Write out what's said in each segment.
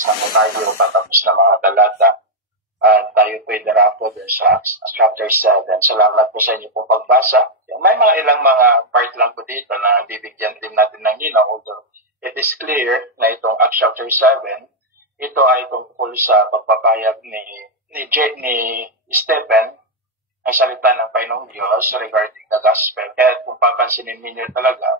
Buksan po tayo patapos na mga talata. At tayo po'y darapo din sa chapter 7. Salamat po sa inyo pong pagbasa. May mga ilang mga part lang po dito na bibigyan din natin ng linaw. Although it is clear na itong Acts chapter 7, ito ay tungkol sa pagpapayag ni Stephen ang salita ng Panginoong Diyos regarding the gospel. Kaya kung papansinin ninyo talaga,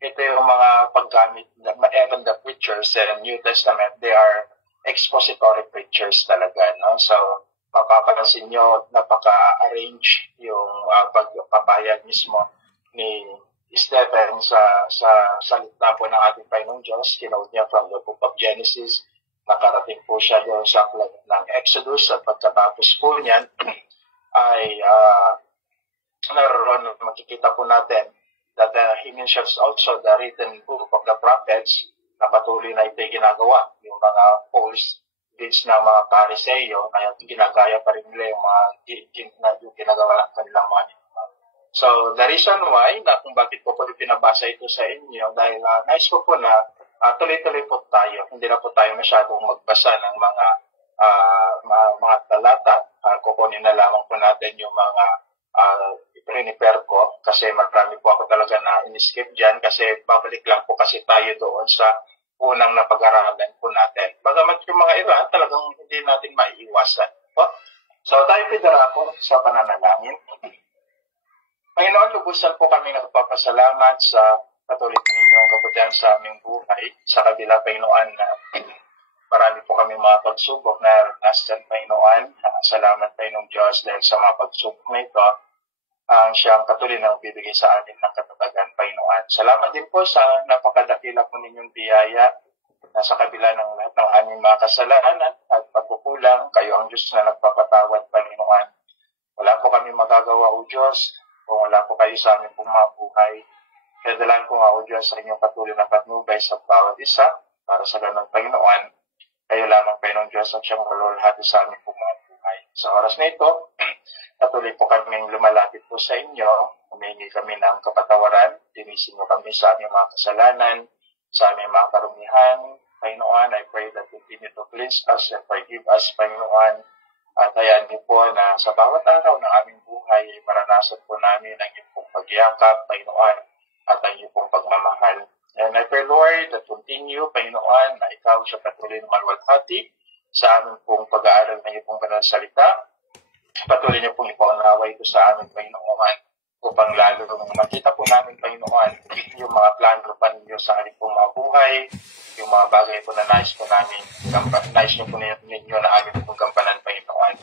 ito yung mga paggamit, even the preachers in New Testament, they are expository preachers talaga. No? So, mapapansin nyo, napaka-arrange yung pagpapayag mismo ni Stephen sa salita po ng ating Panginoong Diyos. Kinote niya from the book of Genesis. Nakarating po siya doon sa aklat ng Exodus. At pagkatapos po niyan, ay naroon, makikita po natin that he mentions also the written book of the prophets na patuloy na ito'y ginagawa. Yung mga false deeds ng mga Pariseyo, kaya ginagaya pa rin nila yung mga yung ginagawa ng kanilang mga nila. So, the reason why, na kung bakit po pinabasa ito sa inyo, dahil nais po na tuloy-tuloy po tayo. Hindi na po tayo masyadong magbasa ng mga talata. Kukunin na lamang po natin yung mga prepare ko kasi marami po ako talaga na in-skip dyan kasi babalik lang po kasi tayo doon sa unang napag-aralan po natin. Bagamat yung mga iba talagang hindi natin maiiwasan. So tayo pidara po sa pananalangin. Panginoon, lubusan po kami nagpapasalamat sa patuloy ninyong kabutihan sa aming buhay. Sa kabila, Panginoon, na marami po kami mga pagsubok na naranasan, Panginoon. Salamat, Panginoong Diyos, dahil sa mga pagsubok na ito, ang siyang katuloy na bibigay sa amin ng katatagan, Panginoon. Salamat din po sa napakadakila po ninyong biyaya na sa kabila ng lahat ng aming mga kasalanan at pagkukulang, kayo ang Diyos na nagpapatawad, Panginoon. Wala po kami magagawa, O Diyos, kung wala po kayo sa aming mga buhay. Kaya dalaan po nga, O Diyos, sa inyong patuloy na patnubay sa bawat isa para sa ganun, Panginoon. Kayo lamang, Panginoong Diyos, ang siyang malulhati sa aming mga buhay. Sa oras na ito, patuloy po kaming lumalapit po sa inyo. Humingi kami ng kapatawaran. Tinisin mo kami sa aming mga kasalanan, sa aming mga karumihan. Panginoon, I pray that you continue to cleanse us and forgive us, Panginoon. At hayaan niyo po na sa bawat araw ng aming buhay, maranasan po namin ang iyong pong pagyakap, Panginoon, at ang iyong pong pagmamahal. And I pray, Lord, that continue, Panginoon, na ikaw siya patuloy na malwalhati sa aming pong pag-aaral ng iyong pong banal salita. Patuloy niyo pong ipaunawa ito sa amin, Panginoon, upang lalo makita po namin, Panginoon, yung mga plano pa ninyo sa aming pong mga buhay, yung mga bagay po na nais niyo po ninyo na aming pong gampanan, Panginoon.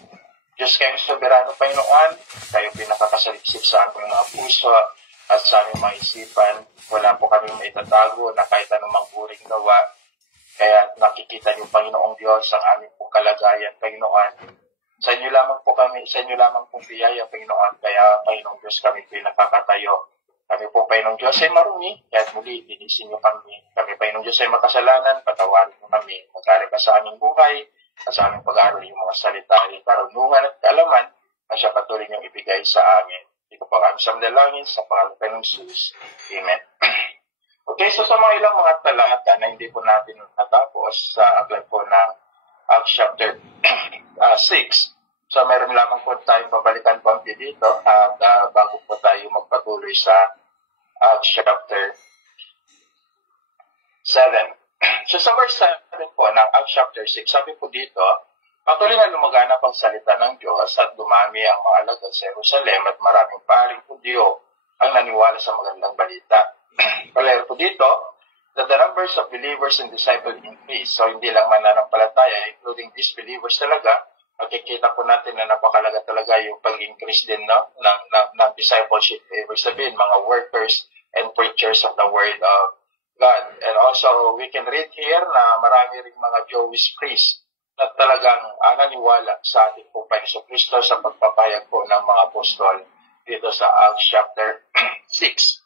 Diyos kayong soberano, Panginoon, kayo pinakakasaliksik sa aming mga puso at sa aming mga isipan. Wala po kami maitatago na kahit anumang uring gawa. Kaya nakikita niyo, Panginoong Diyos, ang aming pong kalagayan, Panginoon. Sa inyo lamang pong biyaya, Panginoon. Kaya, Panginoong Diyos, kami po nakakatayo. Kami po, Panginoong Diyos, ay marumi. Kaya muli, linisin niyo kami. Kami, Panginoong Diyos, ay makasalanan. Patawarin niyo kami. Mag-aaral ka sa aming buhay at sa aming pag-aaral yung mga salita, karunungan at kaalaman na siya patuloy niyong ibigay sa amin. Ito po kami sa dalangin sa pangalan ng Jesus. Amen. Okay, so sa mga ilang mga talata na hindi po natin natapos sa aklat po ng Acts chapter 6. So meron lamang po tayong babalikan po dito at bago po tayo magpatuloy sa Acts chapter 7. So sa verse 7 po ng Acts chapter 6, sabi po dito, patuloy na lumaganap ang salita ng Diyos at dumami ang mga alagad sa Jerusalem at maraming paring Hudyo ang naniwala sa magandang balita. Palayo po dito, that the numbers of believers and disciples increase. So hindi lang mananampalataya, including disbelievers talaga, makikita po natin na napakalaga talaga yung pag-increase din ng discipleship. Ibig sabihin, mga workers and preachers of the word of God. And also, we can read here na marami rin mga Jewish priests na talagang naniwala sa ating po Panginoon Kristo sa pagpapayag po ng mga apostol dito sa Acts chapter 6.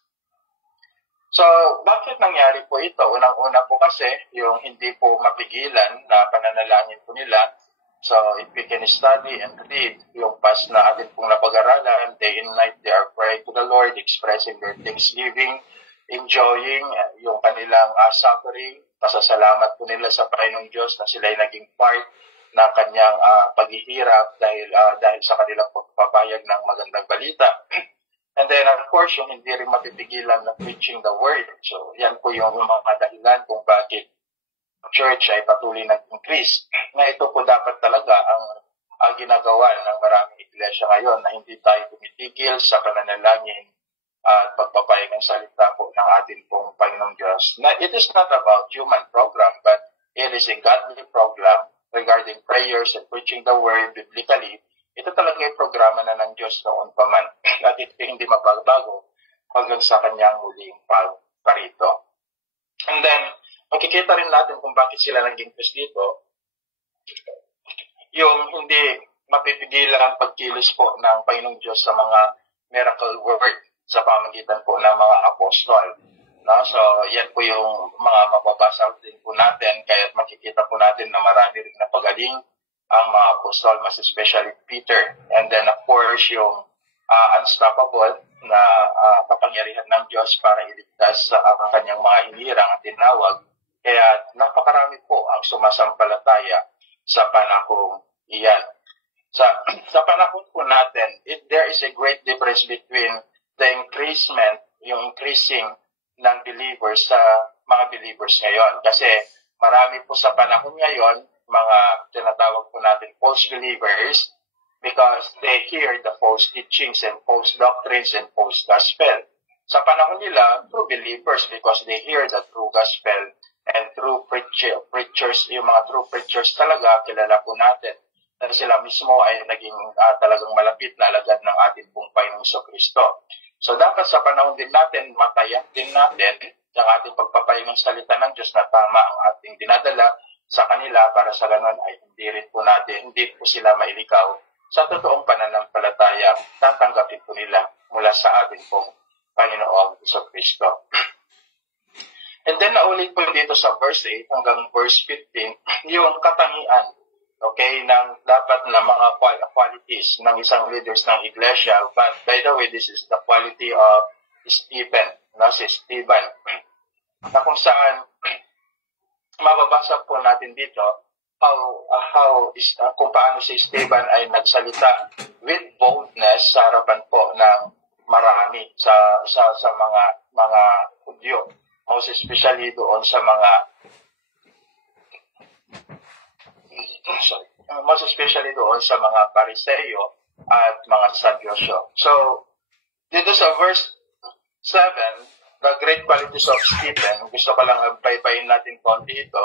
So, bakit nangyari po ito? Unang-una po kasi, yung hindi po mapigilan na pananalangin po nila. So, if we can study and read yung past na atin pong napag-aralan, day and night they are praying to the Lord, expressing their thanksgiving, enjoying yung kanilang suffering. Pasasalamat po nila sa Panginoong Diyos na sila ay naging part ng kanyang paghihirap dahil sa kanilang pagpapayag ng magandang balita. And then, of course, yung hindi rin mapipigilan na preaching the word. So, yan po yung mga dahilan kung bakit church ay patuloy nag-increase. Na ito po dapat talaga ang ginagawa ng maraming iglesia ngayon na hindi tayo tumitigil sa pananalangin at pagpapayag ng salita po ng ating pong Panginoong Diyos. Na it is not about human program, but it is a godly program regarding prayers and preaching the word biblically. Ito talaga yung programa na ng Diyos noon pa man. At ito hindi magbabago hanggang sa kanyang muling pagparito. And then, makikita rin natin kung bakit sila naging Diyos dito. Yung hindi mapipigilan ang pagkilos po ng Panginoong Diyos sa mga miracle word sa pamagitan po ng mga apostol. No? So, yan po yung mga mababasa din po natin, kaya makikita po natin na marami rin napagaling ang mga apostol, mas especially Peter. And then, of course, yung unstoppable na kapangyarihan ng Diyos para iligtas sa kanyang mga hinirang at tinawag. Kaya napakarami po ang sumasampalataya sa panahong iyan. Sa panahon po natin, there is a great difference between the increasing ng believers sa mga believers ngayon. Kasi marami po sa panahon ngayon, mga tinatawag po natin false believers because they hear the false teachings and false doctrines and false gospel. Sa panahon nila, true believers because they hear the true gospel and true preachers, yung mga true preachers talaga, kilala po natin na sila mismo ay naging talagang malapit na alagad ng ating pong Panginoong Kristo. So dapat sa panahon din natin, matayak din natin ang ating pagpapayag ng salita ng Diyos na tama ang ating dinadala sa kanila para sa ganon ay hindi po sila mailigaw sa totoong pananampalataya tatanggapin po nila mula sa ating pong Panginoong Kristo. And then naulit po dito sa verse 8 hanggang verse 15, yung katangian, okay, ng dapat na mga qualities ng isang leaders ng iglesia. But by the way, this is the quality of Stephen, si Stephen, na kung saan mababasa po natin dito kung paano si Stephen ay nagsalita with boldness sa harapan po ng marami sa mga Hudyo, most especially doon sa mga Pariseo at mga Sadyosyo. So, dito sa verse 7, the great qualities of Stephen, gusto ko lang baybayin natin konti ito.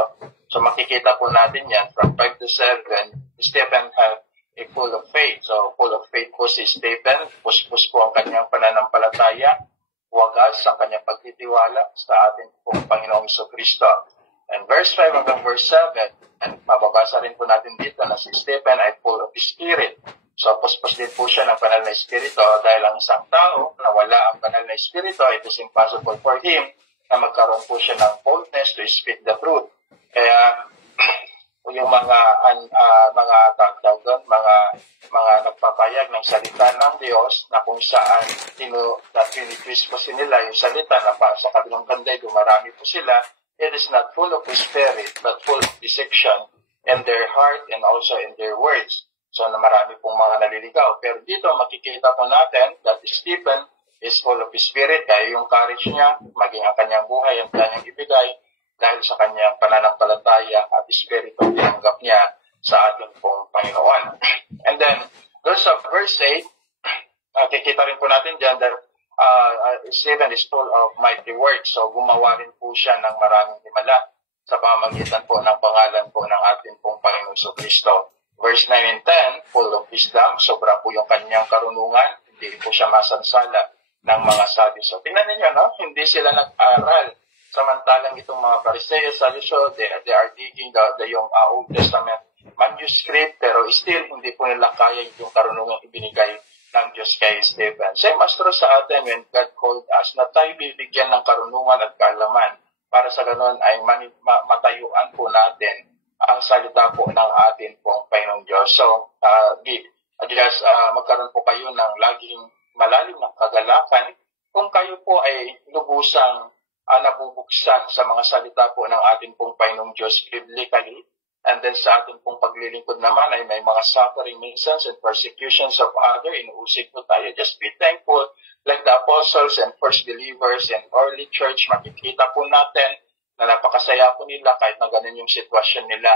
So, makikita po natin yan from 5 to 7. Stephen had a full of faith. So, full of faith po si Stephen. Puspos po ang kanyang pananampalataya. Wagas ang kanyang pagtitiwala sa ating pong Panginoong Kristo. And verse 5 hanggang verse 7, and mababasa rin po natin dito na si Stephen ay full of spirit. So, puspos din po siya ng banal na espiritu dahil ang isang tao na wala ang banal na espiritu, it is impossible for him na magkaroon po siya ng boldness to speak the truth. Kaya, yung mga nagpapayag ng salita ng Diyos na kung saan tinitwist po nila yung salita na sa kabilang banday dumarami po sila, it is not full of the spirit but full of deception in their heart and also in their words. So na marami pong mga naliligaw. Pero dito makikita po natin that Stephen is full of spirit, kaya yung courage niya, maging ang kanyang buhay, ang kanyang ibigay, dahil sa kanyang pananampalataya at espiritu tinanggap niya sa ating pong Panginoon. And then, doon sa verse 8, nakikita rin po natin dyan that Stephen is full of mighty works. So, gumawa rin po siya ng maraming himala sa pamamagitan po ng pangalan po ng ating pong Panginoong Kristo. Verse 9 and 10, full of wisdom, sobra po yung kanyang karunungan, hindi po siya masansala ng mga sabi. So, tingnan ninyo, no? Hindi sila nag-aral. Samantalang itong mga Pariseo, Sadduceo, they are digging yung Old Testament manuscript, pero still hindi po nila kaya yung karunungan ibinigay ng Diyos kay Stephen. Same as true sa atin when God called us na tayo bibigyan ng karunungan at kaalaman para sa ganun ay matayuan po natin ang salita po ng atin pong Panginoong Diyos. So, magkaroon po kayo ng laging malalim na kagalakan kung kayo po ay lubusang nabubuksan sa mga salita po ng ating pong Panginoong Diyos biblically. And then sa ating pong paglilingkod naman ay may mga suffering minsan and persecutions of other, inuusig po tayo. Just be thankful like the apostles and first believers and early church, makikita po natin na napakasaya po nila kahit na ganun yung sitwasyon nila,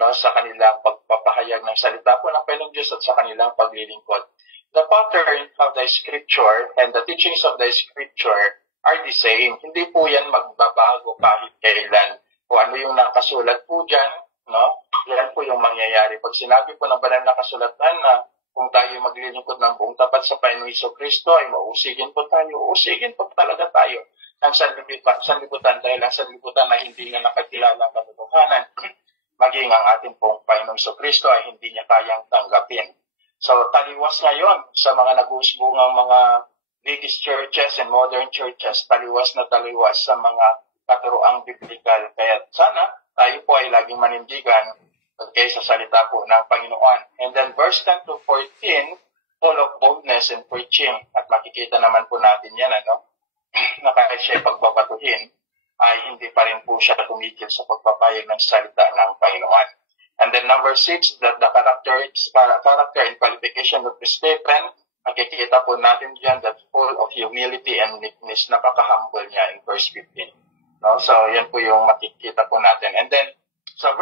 no, sa kanilang pagpapahayag ng salita po ng Panginoong Diyos at sa kanilang paglilingkod. The pattern of the Scripture and the teachings of the Scripture are the same. Hindi po yan magbabago kahit kailan. Kung ano yung nakasulat po dyan, no? Yan po yung mangyayari. Pag sinabi po ng banal na kasulatan na kung tayo maglilingkod ng buong tapat sa Panginoong Jesucristo ay mausigin po tayo. Usigin po talaga tayo ng sanlibutan dahil ang sanlibutan na hindi nga nakakilala ang katotohanan maging ang ating pong Panginoong Jesucristo ay hindi niya kayang tanggapin. So taliwas ngayon sa mga nag-uusbungang mga British churches and modern churches, taliwas na taliwas sa mga katuroang biblical. Kaya sana tayo po ay laging manindigan sa salita po ng Panginoon. And then verse 10 to 14, full of boldness and preaching. At makikita naman po natin yan, na kahit siya pagbabatuhin, ay hindi pa rin po siya tumigil sa pagpapayag ng salita ng Panginoon. And then number 6, that the character and qualification of Stephen, makikita po natin dyan that full of humility and meekness, napaka-humble niya in verse 15. No? So, yan po yung makikita po natin. And then, sa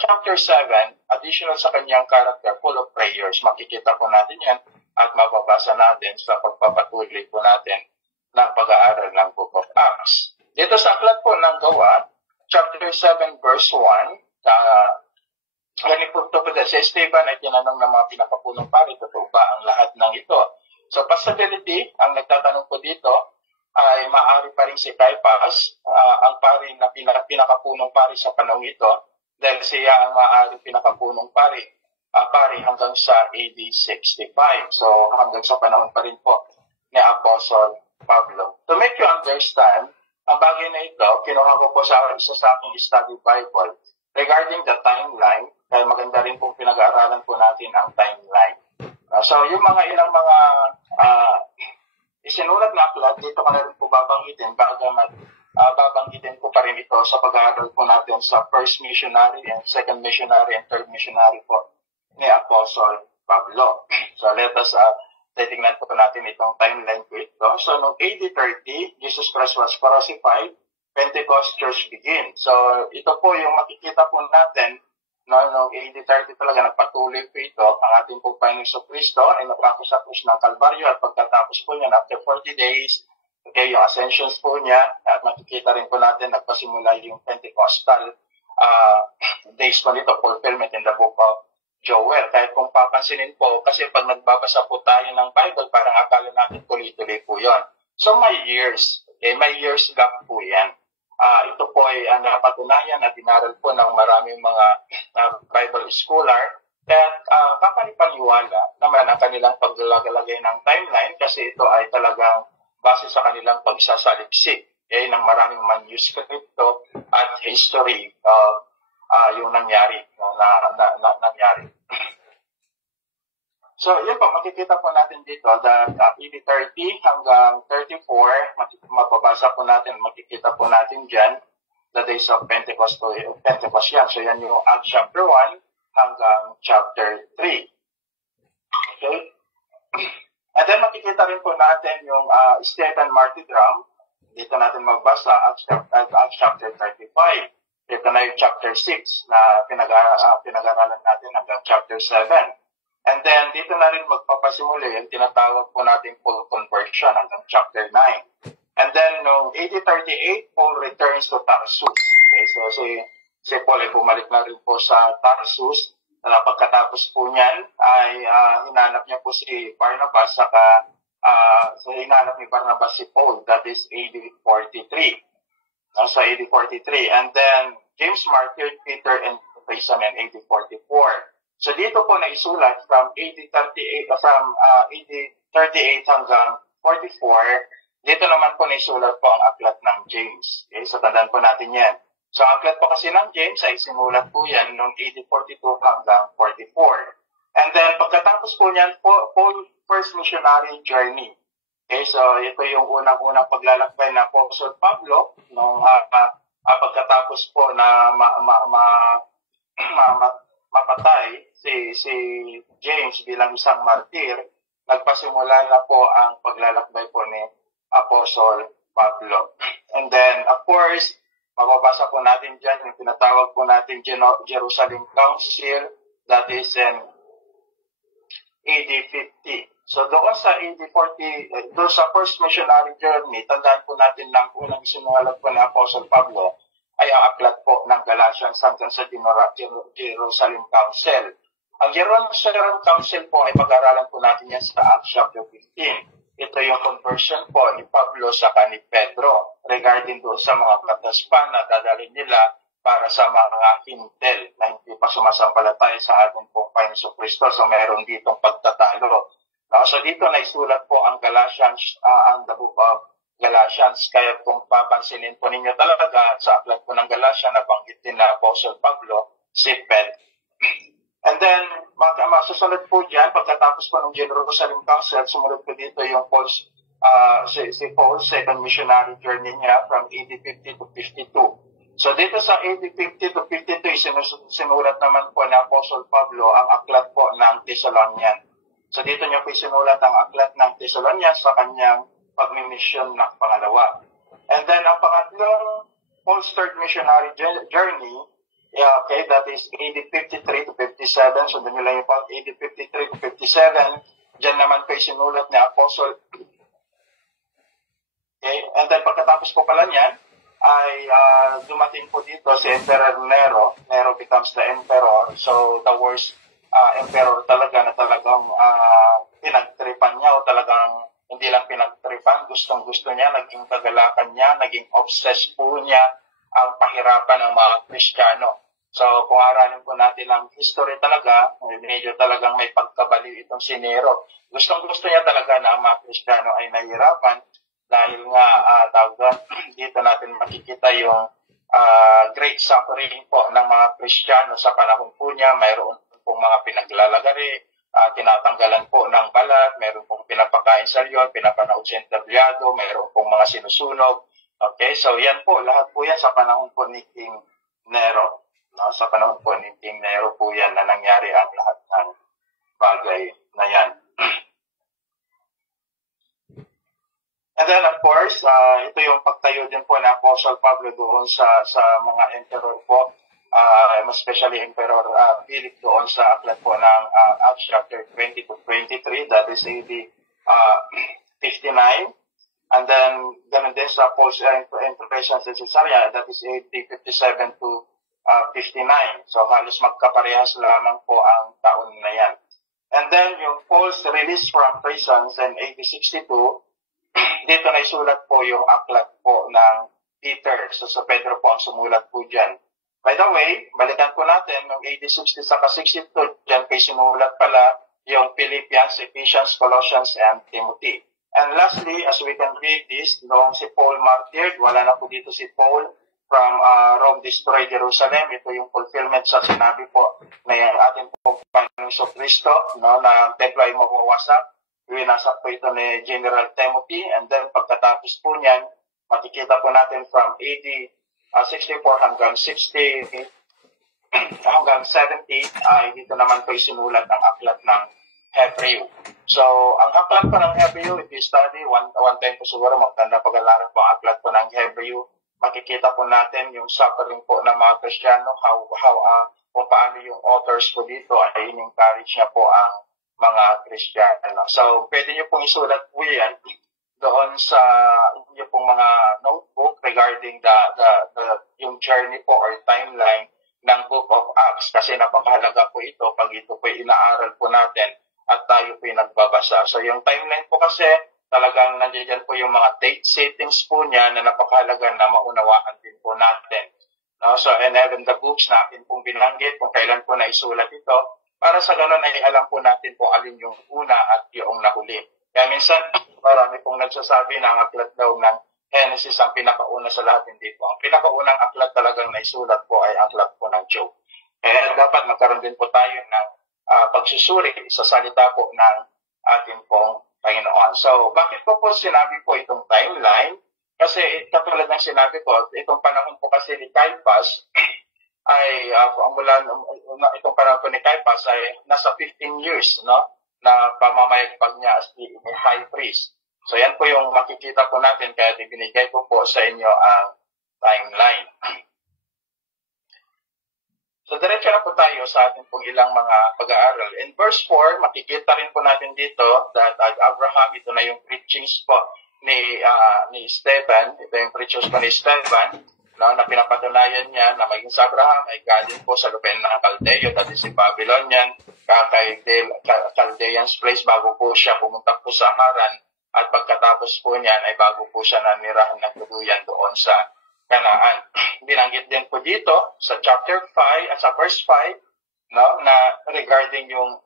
chapter 7, additional sa kanyang character, full of prayers, makikita po natin yan at mababasa natin sa pagpapatuloy po natin ng pag-aaral ng Book of Acts. Dito sa aklat po ng Gawa, chapter 7, verse 1, ganito po si Esteban ay tinanong ng mga pinakapunong pari, totoo ba ang lahat ng ito? So, possibility, ang nagtatanong po dito, ay maaari pa rin si Caiaphas, ang pari na pinakapunong pari sa panahon ito, dahil siya ang maaari pinakapunong pari hanggang sa AD 65. So, hanggang sa panahon pa rin po ni Apostle Pablo. To make you understand, ang bagay na ito, kinuha ko po sa isa sa aking study Bible regarding the timeline, kaya maganda rin pong pinag-aaralan po natin ang timeline. So, yung mga ilang mga isinulat na aklat, dito ka na rin po babanggitin, babanggitin ko pa rin ito sa pag-aaral po natin sa first missionary and second missionary and third missionary po ni Apostle Pablo. So let us titingnan po natin itong timeline po ito. So noong AD 30, Jesus Christ was crucified, Pentecost Church begin. So ito po yung makikita po natin. Noong AD 30 talaga nagpatuloy po ito, ang ating pong Panginoong Jesucristo ay napako sa krus ng Kalbaryo at pagkatapos po niya, after 40 days, okay, yung ascensions po niya, at makikita rin po natin nagpasimula yung Pentecostal days po nito, fulfillment in the book of Joel. Kahit kung papansinin po, kasi pag nagbabasa po tayo ng Bible, parang akala natin tuloy-tuloy po yon. So may years, okay, may years gap po yan. Ito po ay napatunayan at inaral po ng maraming mga Bible scholar at kapanipaniwala naman ang kanilang paglalagay ng timeline kasi ito ay talagang base sa kanilang pagsasaliksik ng maraming manuskripto at history yung nangyari, nangyari. So, yun po, makikita po natin dito that AD 30 hanggang 34, mababasa po natin, makikita po natin dyan, the days of Pentecost yan. So, yan yung Acts chapter 1 hanggang chapter 3. Okay? And then, makikita rin po natin yung Stephen martyrdom. Dito natin magbasa, Acts chapter 35. Ito na yung chapter 6 na pinag-aralan natin hanggang chapter 7. And then, dito na rin magpapasimuli yung tinatawag po natin full conversion hanggang chapter 9. And then, noong AD 38, Paul returns to Tarsus. Okay, so si Paul ay bumalik na rin po sa Tarsus. Pagkatapos po niyan, ay hinanap niya po si Barnabas, saka hinanap ni Barnabas si Paul, that is AD 43. Sa AD 43. And then, James martyred Peter and imprisoned in AD 44. So dito po naisulat from AD 38 hanggang 44, dito naman po naisulat po ang aklat ng James. Okay, so tandaan po natin yan. So ang aklat po kasi ng James ay sinulat po yan noong AD 42 hanggang 44. And then pagkatapos po niyan, Paul first missionary journey. Okay, so ito yung unang-unang paglalakbay na Apostol Pablo nung pagkatapos po na mapatay si James bilang isang martir, nagpasimula na po ang paglalakbay po ni Apostol Pablo. And then, of course, mababasa po natin dyan yung tinatawag po natin Jerusalem Council, that is in AD 50. So doon sa AD 40, doon sa first missionary journey, tandaan po natin na unang sinulat po ni Apostle Pablo ay ang aklat po ng Galatians hanggang sa Jerusalem Council. Ang Jerusalem Council po ay pag-aralan po natin yan sa Acts chapter 15. Ito yung conversion po ni Pablo sa ni Pedro regarding doon sa mga batas pa na dadalhin nila para sa mga hintel na hindi pa sumasampalataya sa ating pong Panginoon Kristo. So mayroon ditong pagtatalo. So dito naisulat po ang Galatians, ang the book of Galatians. Kaya kung papansinin po ninyo talaga sa aklat po ng Galatians, nabanggit din na Apostle Pablo, si Pedro. And then, masusunod po dyan, pagkatapos po ng Jerusalem Council, sumunod po dito yung Paul's, si Paul's second missionary journey niya from AD 50 to 52. So dito sa AD 50 to 52, sinulat naman po ni Apostle Pablo ang aklat po ng Thessalonian. So dito niya po sinulat ang aklat ng Thessalonian sa kanyang pagmimisyon na pangalawa. And then ang pangatlong Paul's third missionary journey, okay, that is AD 53 to 57. So doon nyo lang yung AD 53 to 57. Diyan naman po sinulat ni Apostle. Okay, and then pagkatapos po pala niyan, ay dumating po dito si Emperor Nero. Nero becomes the emperor. So the worst emperor talaga na talagang pinagtripan niya o talagang hindi lang pinagtripan, gustong-gusto niya, naging kagalakan niya, naging obsessed po niya ang pahirapan ng mga Kristiyano. So kung aralin po natin ang history talaga, medyo talagang may pagkabaliw itong si Nero. Gustong-gusto niya talaga na ang mga Kristiyano ay nahihirapan dahil nga dito natin makikita yung great suffering po ng mga Kristiyano sa panahon po niya. Mayroon pong mga pinaglalagari, tinatanggalan po ng balat, mayroon pong pinapakain sa leon, pinapanood sa entablado, mayroon pong mga sinusunog. Okay, so yan po, lahat po yan sa panahon po ni King Nero. No? Sa panahon po ni King Nero po yan na nangyari ang lahat ng bagay na yan. And then of course, ito yung pagtayo din po na Apostle Pablo doon sa mga emperor po, especially Emperor Philip doon sa aklat po ng Acts chapter 20 to 23, that is AD 59. And then, ganun din sa Paul's impressions in Caesarea, that is AD 57 to 59. So, halos magkaparehas lamang po ang taon na yan. And then, yung Paul's release from prisons in AD 62, dito na isulat po yung aklat po ng Peter. So, sa Pedro po ang sumulat po dyan. By the way, balikan po natin, ng AD 60 saka 62, dyan kay sinulat pala yung Philippians, Ephesians, Colossians, and Timothy. And lastly, as we can read this, noong si Paul martyred, wala na po dito si Paul from Rome destroyed Jerusalem. Ito yung fulfillment sa sinabi po na yung ating pong Panginoon Kristo, no, na ang templo ay mawawasak. Winasak po ito ni General Timothy. And then pagkatapos po niyan, makikita po natin from AD 64 hanggang 60 hanggang 70, dito naman po sinulat ang aklat ng Hebreo. So, ang aklat po ng Hebreo, if you study, one time po siguro maganda pag-alaran po ang aklat po ng Hebreo, makikita po natin yung suffering po ng mga Kristiyano, kung paano yung authors po dito ay in-encourage niya po ang mga Kristiyano. So, pwede niyo pong isulat po yan doon sa inyo pong mga notebook regarding yung journey po or timeline ng Book of Acts, kasi napakahalaga po ito pag ito po inaaral po natin at tayo po nagbabasa. So yung timeline po kasi talagang nandiyan po yung mga date settings po niya na napakahalaga na maunawaan din po natin. No? So and even the books na atin pong binanggit kung kailan po naisulat ito, para sa ganun ay alam po natin kung alin yung una at yung nahuli. Kaya minsan marami pong nagsasabi na ang aklat daw ng Genesis ang pinakauna sa lahat, hindi po. Ang pinakaunang aklat talagang naisulat po ay aklat po ng Job. Kaya dapat magkaroon din po tayo ng pagsusuri sa salita po ng ating pong Panginoon. So, bakit ko po sinabi po itong timeline? Kasi katulad ng sinabi ko, itong panahon po kasi ni Caiaphas ay itong panahon po ni Caiaphas ay nasa 15 years, no? Na pamamayagpag niya as the high priest. So, yan po yung makikita po natin kaya ibinigay ko po sa inyo ang timeline. So, diretso na po tayo sa ating pong ilang mga pag-aaral. In verse 4, makikita rin po natin dito that Abraham, ito na yung preachings po ni Stephen, ito yung preachers po ni Stephen, no, na pinapatunayan niya na maging sa Abraham ay galing po sa lupain ng Caldeo, dati si Babylonian, Chaldean's place, bago po siya pumunta po sa Haran, at pagkatapos po niyan ay bago po siya nanirahan ng tuluyan doon sa Kanaan. Binanggit din po dito sa chapter 5 at sa verse 5, no, na regarding yung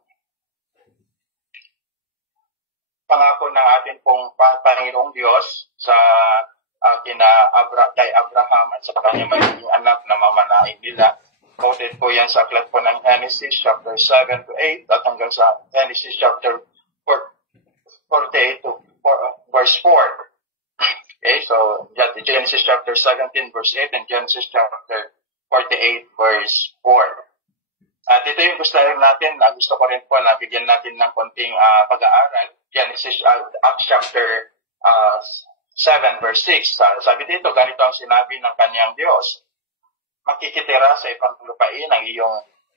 pangako ng ating pong Panginoong Diyos sa kay Abraham at sa kanyang magiging anak na mamanain nila. Quoted po yan sa aklat po ng Genesis chapter 7 to 8 at hanggang sa Genesis chapter 48 to verse 4. Okay, so Genesis chapter 17 verse 8 and Genesis chapter 48 verse 4. At ito yung gusto ko rin po na bigyan natin ng konting pag-aaral. Genesis, Acts chapter 7 verse 6. Sabi dito, ganito ang sinabi ng kanyang Diyos. Makikitira sa ibang lupain ang iyong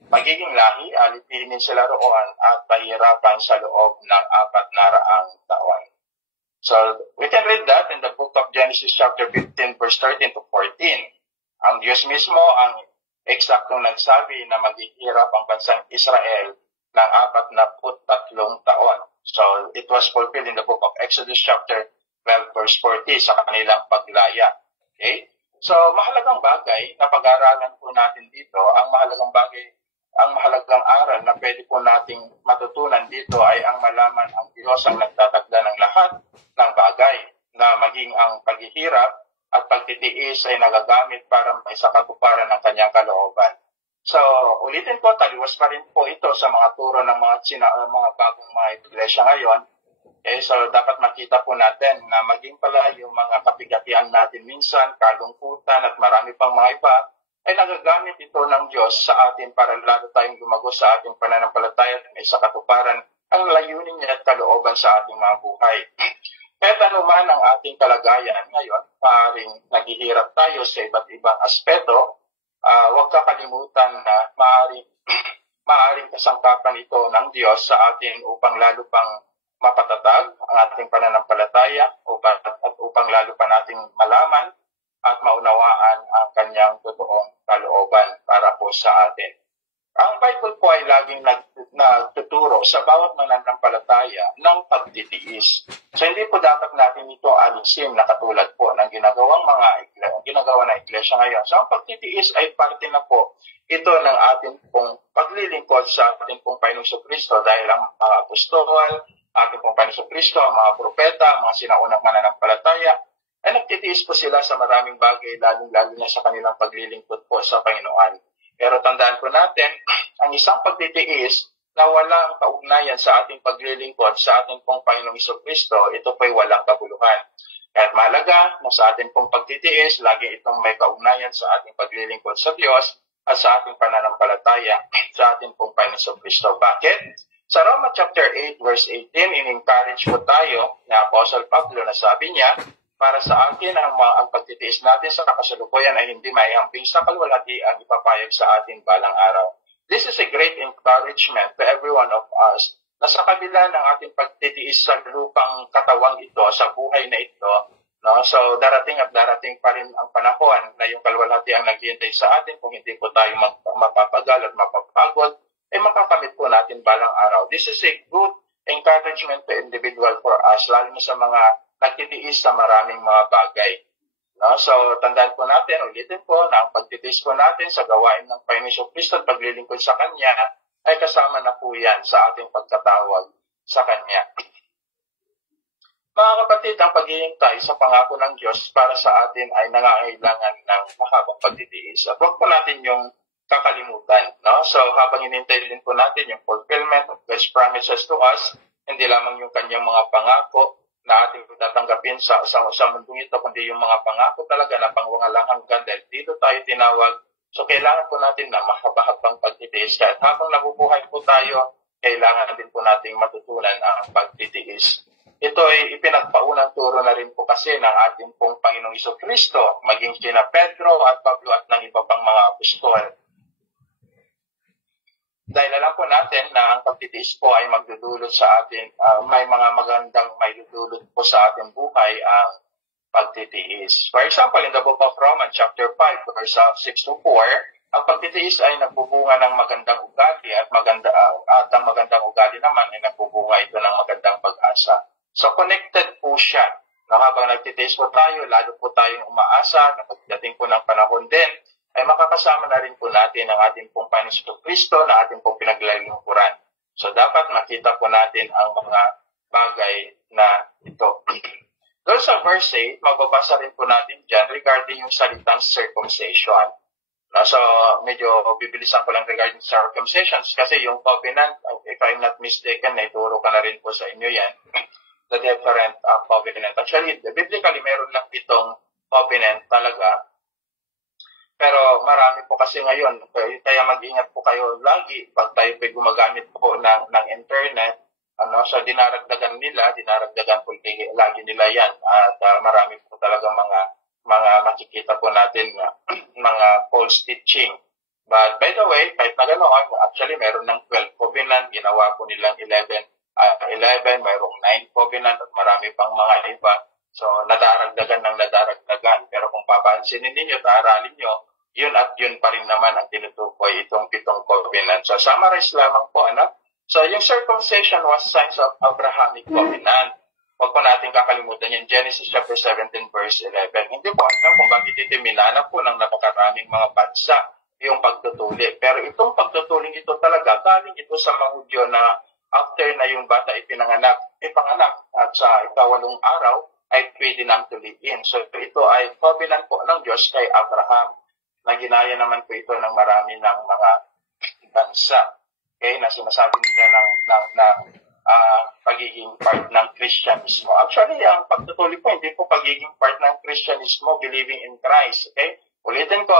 magiging lahi, alipinin sila roon at pahirapan sa loob ng 400 taon. So, we can read that in the book of Genesis chapter 15 verse 13 to 14. Ang Diyos mismo ang eksaktong nagsabi na maghihirap ang bansang Israel ng 43 taon. So, it was fulfilled in the book of Exodus chapter 12 verse 40 sa kanilang paglaya. Okay? So, mahalagang bagay na pag-aaralan po natin dito, ang mahalagang aral na pwede po nating matutunan dito ay ang malaman ang Diyos ang nagtatagda ng lahat ng bagay na maging ang paghihirap at pagtitiis ay nagagamit para maisakatuparan ng kanyang kalooban. So, ulitin po, taliwas pa rin po ito sa mga turo ng mga bagong mga iglesia ngayon. Okay, so dapat makita po natin na maging pala yung mga kapigatian natin minsan, kalungkutan at marami pang mga iba, ay nagagamit ito ng Diyos sa atin para lalo tayong lumago sa ating pananampalataya at may sakatuparan ang layunin niya at kalooban sa ating mga buhay. Kahit anuman ang ating kalagayan ngayon, maaaring naghihirap tayo sa iba't ibang aspeto, huwag kakalimutan na maaaring kasangkapan ito ng Diyos sa atin upang lalo pang mapatatag ang ating pananampalataya at upang lalo pa nating malaman at maunawaan ang kanyang totoong kalooban para po sa atin. Ang Bible po ay laging nagtuturo sa bawat mananampalataya ng pagtitiis. So hindi po dapat natin ito alisin na katulad po ng ginagawa ng iglesia ngayon. So ang pagtitiis ay parte na po ito ng ating pong paglilingkod sa ating pong Panginoong Kristo dahil ang mga apostol, ating pong Panginoong Kristo, ang mga propeta, mga sinaunang mananampalataya, ay nagtitiis po sila sa maraming bagay, lalo na sa kanilang paglilingkod po sa Panginoon. Pero tandaan po natin, ang isang pagtitiis na walang kaugnayan sa ating paglilingkod sa ating pong Panginoong Kristo, ito po'y walang kabuluhan. Kahit mahalaga na sa ating pong pagtitiis, lagi itong may kaugnayan sa ating paglilingkod sa Diyos at sa ating pananampalataya sa ating pong Panginoong Kristo. Bakit? Sa Roma chapter 8 verse 18, in-encourage po tayo na Apostle Pablo na sabi niya, para sa akin, ang pagtitiis natin sa kasalukuyan ay hindi maihamping sa kalwalhatian ipapayag sa ating balang araw. This is a great encouragement to every one of us na sa kabila ng ating pagtitiis sa lupang katawang ito, sa buhay na ito, no? So darating pa rin ang panahon na yung kalwalhatian naghihintay sa atin kung hindi po tayo mapapagal at mapapagod, ay makakamit po natin balang araw. This is a good encouragement to individual for us, lalo na sa mga nagtitiis sa maraming mga bagay. No? So, tandaan po natin, ulitin po, na ang pagtitiis po natin sa gawain ng Panginoong Kristo at paglilingkod sa Kanya ay kasama na po yan sa ating pagtatawag sa Kanya. Mga kapatid, ang paghihintay sa pangako ng Diyos para sa atin ay nangangailangan ng mahabang pagtitiis. At huwag po natin yung kakalimutan. No? So, habang inintay din po natin yung fulfillment of God's promises to us, hindi lamang yung kanyang mga pangako na ating tatanggapin sa mundong ito, kundi yung mga pangako talaga na pangwalang hanggan, dahil dito tayo tinawag. So kailangan po natin na mahabang pagtitiis. Kahit habang nabubuhay po tayo, kailangan din po nating matutunan ang pagtitiis. Ito ay ipinagpaunang turo na rin po kasi ng ating pong Panginoong Jesucristo, maging sina Pedro at Pablo at ng iba pang mga apostol. Dahil alam po natin na ang pagtitiis po ay magdudulot sa atin, may mga magandang may dudulot po sa ating buhay ang pagtitiis. For example, in the book of Romans, chapter 5, verse 6-4, ang pagtitiis ay nagbubunga ng magandang ugali at ang magandang ugali naman ay nagbubunga ito ng magandang pag-asa. So, connected po siya. No, habang nagtitiis po tayo, lalo po tayong umaasa na pagdating po ng panahon din, ay makakasama na rin po natin ang ating pong Panginoong Kristo na ating pong pinaglalingkuran. So, dapat makita po natin ang mga bagay na ito. Doon sa verse 8, magbabasa rin po natin dyan regarding yung salitang circumcision. No, so, medyo bibilisan ko lang regarding circumcision kasi yung covenant, if I'm not mistaken, naituro ka na rin po sa inyo yan. The different covenant. Actually, biblically, meron lang itong covenant talaga. Pero marami po kasi ngayon. Kaya mag-ingat po kayo lagi pag tayo po gumagamit po ng internet. So dinaragdagan po lagi nila yan. At marami po talaga mga makikita po natin mga false teaching. But by the way, kahit na ganoon, actually meron ng 12 covenant, ginawa po nilang 11, mayroong 9 covenant at marami pang mga iba. So, nadaragdagan. Pero kung papansinin ninyo, aralin nyo, yun at yun pa rin naman ang tinutukoy itong 7 covenant. So, summarize lamang po, So, yung circumcision was signs of Abrahamic covenant. Huwag po natin kakalimutan yung Genesis chapter 17, verse 11. Hindi po alam kung bakit ito minana po ng napakaraming mga bansa yung pagtutuli. Pero itong pagtutuling ito talaga, galing ito sa mga Hudyo na after na yung bata ipanganak at sa 8 araw ay pwede nang tuliin. So ito ay covenant po ng Diyos kay Abraham na ginaya naman po ito ng marami ng mga bansa. Okay, na sinasabi nila ng pagiging part ng Christianismo. Actually, ang pagtutuli po hindi po pagiging part ng Christianismo, believing in Christ. Okay? Ulitin ko,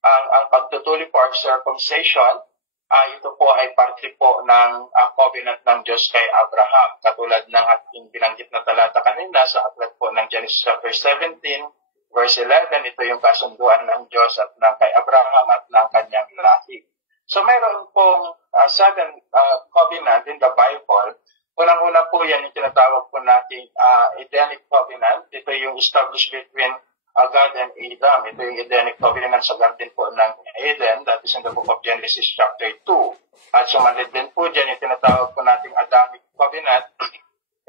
ang pagtutuli po or circumcision, ito po ay parte po ng covenant ng Diyos kay Abraham. Katulad ng ating binanggit na talata kanina sa aklat po ng Genesis chapter 17, verse 11, ito yung kasunduan ng Diyos at ng kay Abraham at ng kanyang lahi. So mayroon pong 7 covenant in the Bible. Unang-una po yan yung tinatawag po nating Edenic covenant. Ito yung established between God and Adam. Ito yung Edenic covenant sa garden po ng Eden, that is in the book of Genesis chapter 2. At sumanid din po dyan yung tinatawag po nating Adamic covenant.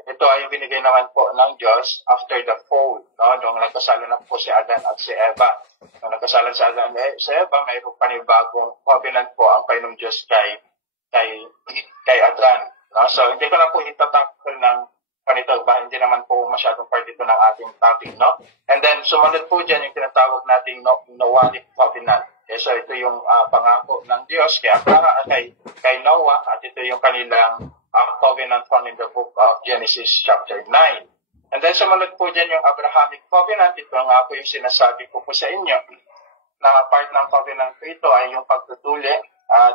Ito ay binigay naman po ng Diyos after the fall, nung nagkasala na po si Adan at si Eva. Nung nagkasala si Adan at si Eva, mayroong panibagong covenant po ang Panginoong Diyos kay Adan. So hindi ko na po itatakol ng panito ba, hindi naman po masyadong part ito ng ating topic, And then, sumunod po dyan yung tinatawag nating Noahic covenant. So, ito yung pangako ng Diyos kay Noah, at ito yung kanilang covenant found in the book of Genesis chapter 9. And then, sumunod po dyan yung Abrahamic covenant. Ito nga po yung sinasabi ko po sa inyo, na part ng covenant po ito ay yung pagtutuli.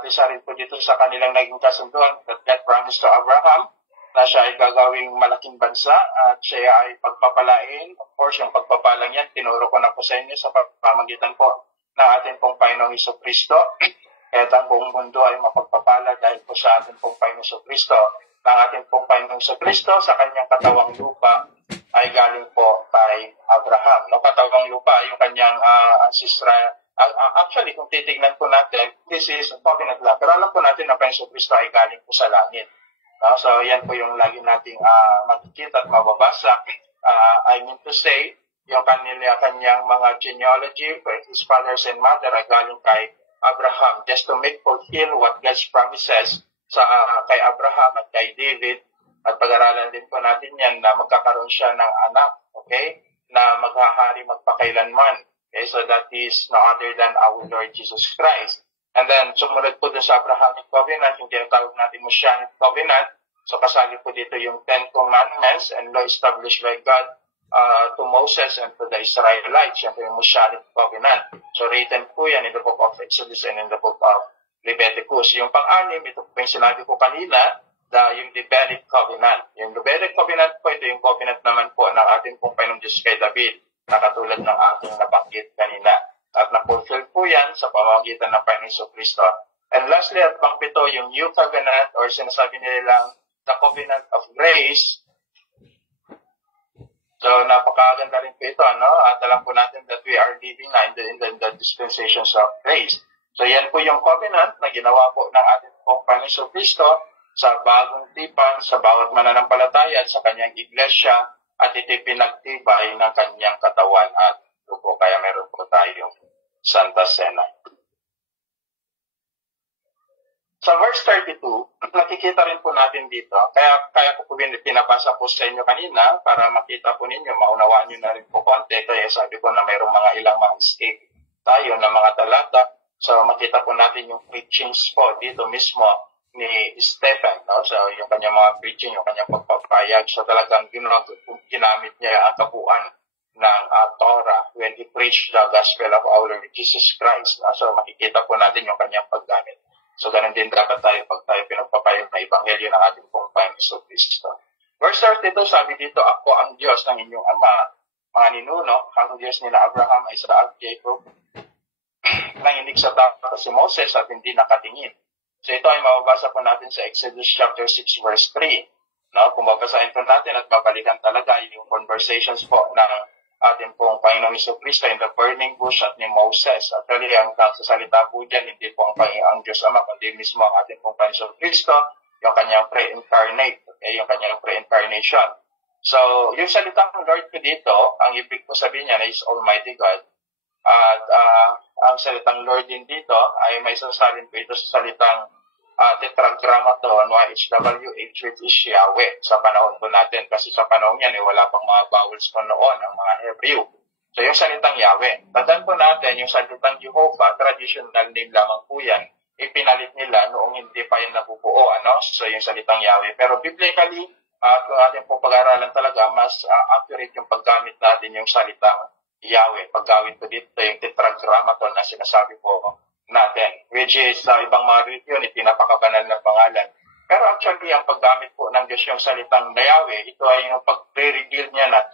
Isa rin po dito sa kanilang naging kasunduan that God promised to Abraham, na siya ay gagawing malaking bansa at siya ay pagpapalain. Of course, yung pagpapalang yan, tinuro ko na po sa inyo sa pamamagitan po ng ating pong Panginoong Jesucristo. At ang buong mundo ay mapagpapala dahil po sa ating pong Panginoong Jesucristo. Ang ating pong Panginoong Jesucristo sa kanyang katawang lupa ay galing po kay Abraham. No, katawang lupa ay yung kanyang ancestral. Actually, kung titignan po natin, this is covenant lang. Pero alam po natin na Panginoong Jesucristo ay galing po sa langit. So, yan po yung lagi nating makikita at mababasa. I mean to say, yung kanyang mga genealogy, his fathers and mother ay galing kay Abraham, just to make fulfill what God's promises kay Abraham at kay David. At pag-aralan din po natin yan na magkakaroon siya ng anak, okay, na maghahari magpakailanman. Okay, so that is no other than our Lord Jesus Christ. And then, sumunod po dun sa Abrahamic covenant, yung tinatawag natin Mosaic covenant. So kasali po dito yung 10 Commandments and law established by God to Moses and to the Israelites. Yan po yung Mosaic Covenant. So written po yan in the book of Exodus and in the book of Leviticus. Yung pang-anim, ito po yung sinabi ko kanina, yung Davidic Covenant. Yung Davidic Covenant po, ito yung covenant naman po ng ating pong Panginoong Diyos kay David, na katulad ng ating nabanggit kanina. At na-fulfill po yan sa pamamagitan ng Panginoong Kristo. And lastly, at pang-pito, yung New Covenant or sinasabi nilang the Covenant of Grace. So, napakaganda rin po ito, no? At alam po natin that we are living na in the dispensations of grace. So, yan po yung covenant na ginawa po ng ating pong Panginoong Kristo sa bagong tipan, sa bawat mananampalataya at sa kanyang iglesia, at ito pinagtibay ng kanyang katawan at dugo. Kaya meron po tayong Santa Cena. Sa verse 32, nakikita rin po natin dito, kaya ko po pinabasa po sa inyo kanina para makita po ninyo, maunawaan nyo na rin po konti, kaya sabi ko na mayroong ilang mga escape tayo na mga talata. So makita po natin yung preachings po dito mismo ni Stephen, no? So yung kanyang mga preaching, yung kanyang pagpapayag, so talagang ginamit niya ang kabuuan ng Torah when he preached the gospel of our Lord Jesus Christ. No? So makikita po natin yung kanyang paggamit. So ganun din dapat tayo pag tayo pinagpapayag na ebanghelyo ng ating pong Panginoon Kristo. Verse 32, sabi dito, ako ang Diyos ng inyong ama, mga ninuno, ang Diyos nila Abraham, Isaac, Jacob, nanginig sa tao si Moses at hindi nakatingin. So ito ay mababasa po natin sa Exodus chapter 6 verse 3. No? Kung babasahin po natin at babalikan talaga yung conversations po ng ating pong Panginoong Kristo in the burning bush at ni Moses. Actually, ang sasalita po dyan, hindi po ang Diyos Ama, kundi mismo ang ating pong Panginoong Kristo, yung kanyang pre-incarnate, okay? Yung kanyang pre-incarnation. So, yung salitang Lord po dito, ang ibig po sabihin niya is Almighty God. At ang salitang Lord din dito ay may sasalin po ito sa salitang tetragrammaton, YHWH, which is Yahweh sa panahon po natin. Kasi sa panahon yan, wala pang mga vowels po noon, ang mga Hebrew. So yung salitang Yahweh. Tandaan po natin, yung salitang Jehovah, traditional name lamang po yan, ipinalit nila noong hindi pa yan nabubuo, ano? So yung salitang Yahweh. Pero biblically, kung ating po pag-aralan talaga, mas accurate yung paggamit natin yung salitang Yahweh. Paggamit po dito yung tetragrammaton na sinasabi po natin, which is ibang mga religion, pinapakabanal na pangalan. Pero actually, ang paggamit po ng Diyos yung salitang Yahweh, ito ay yung pag-reveal niya ng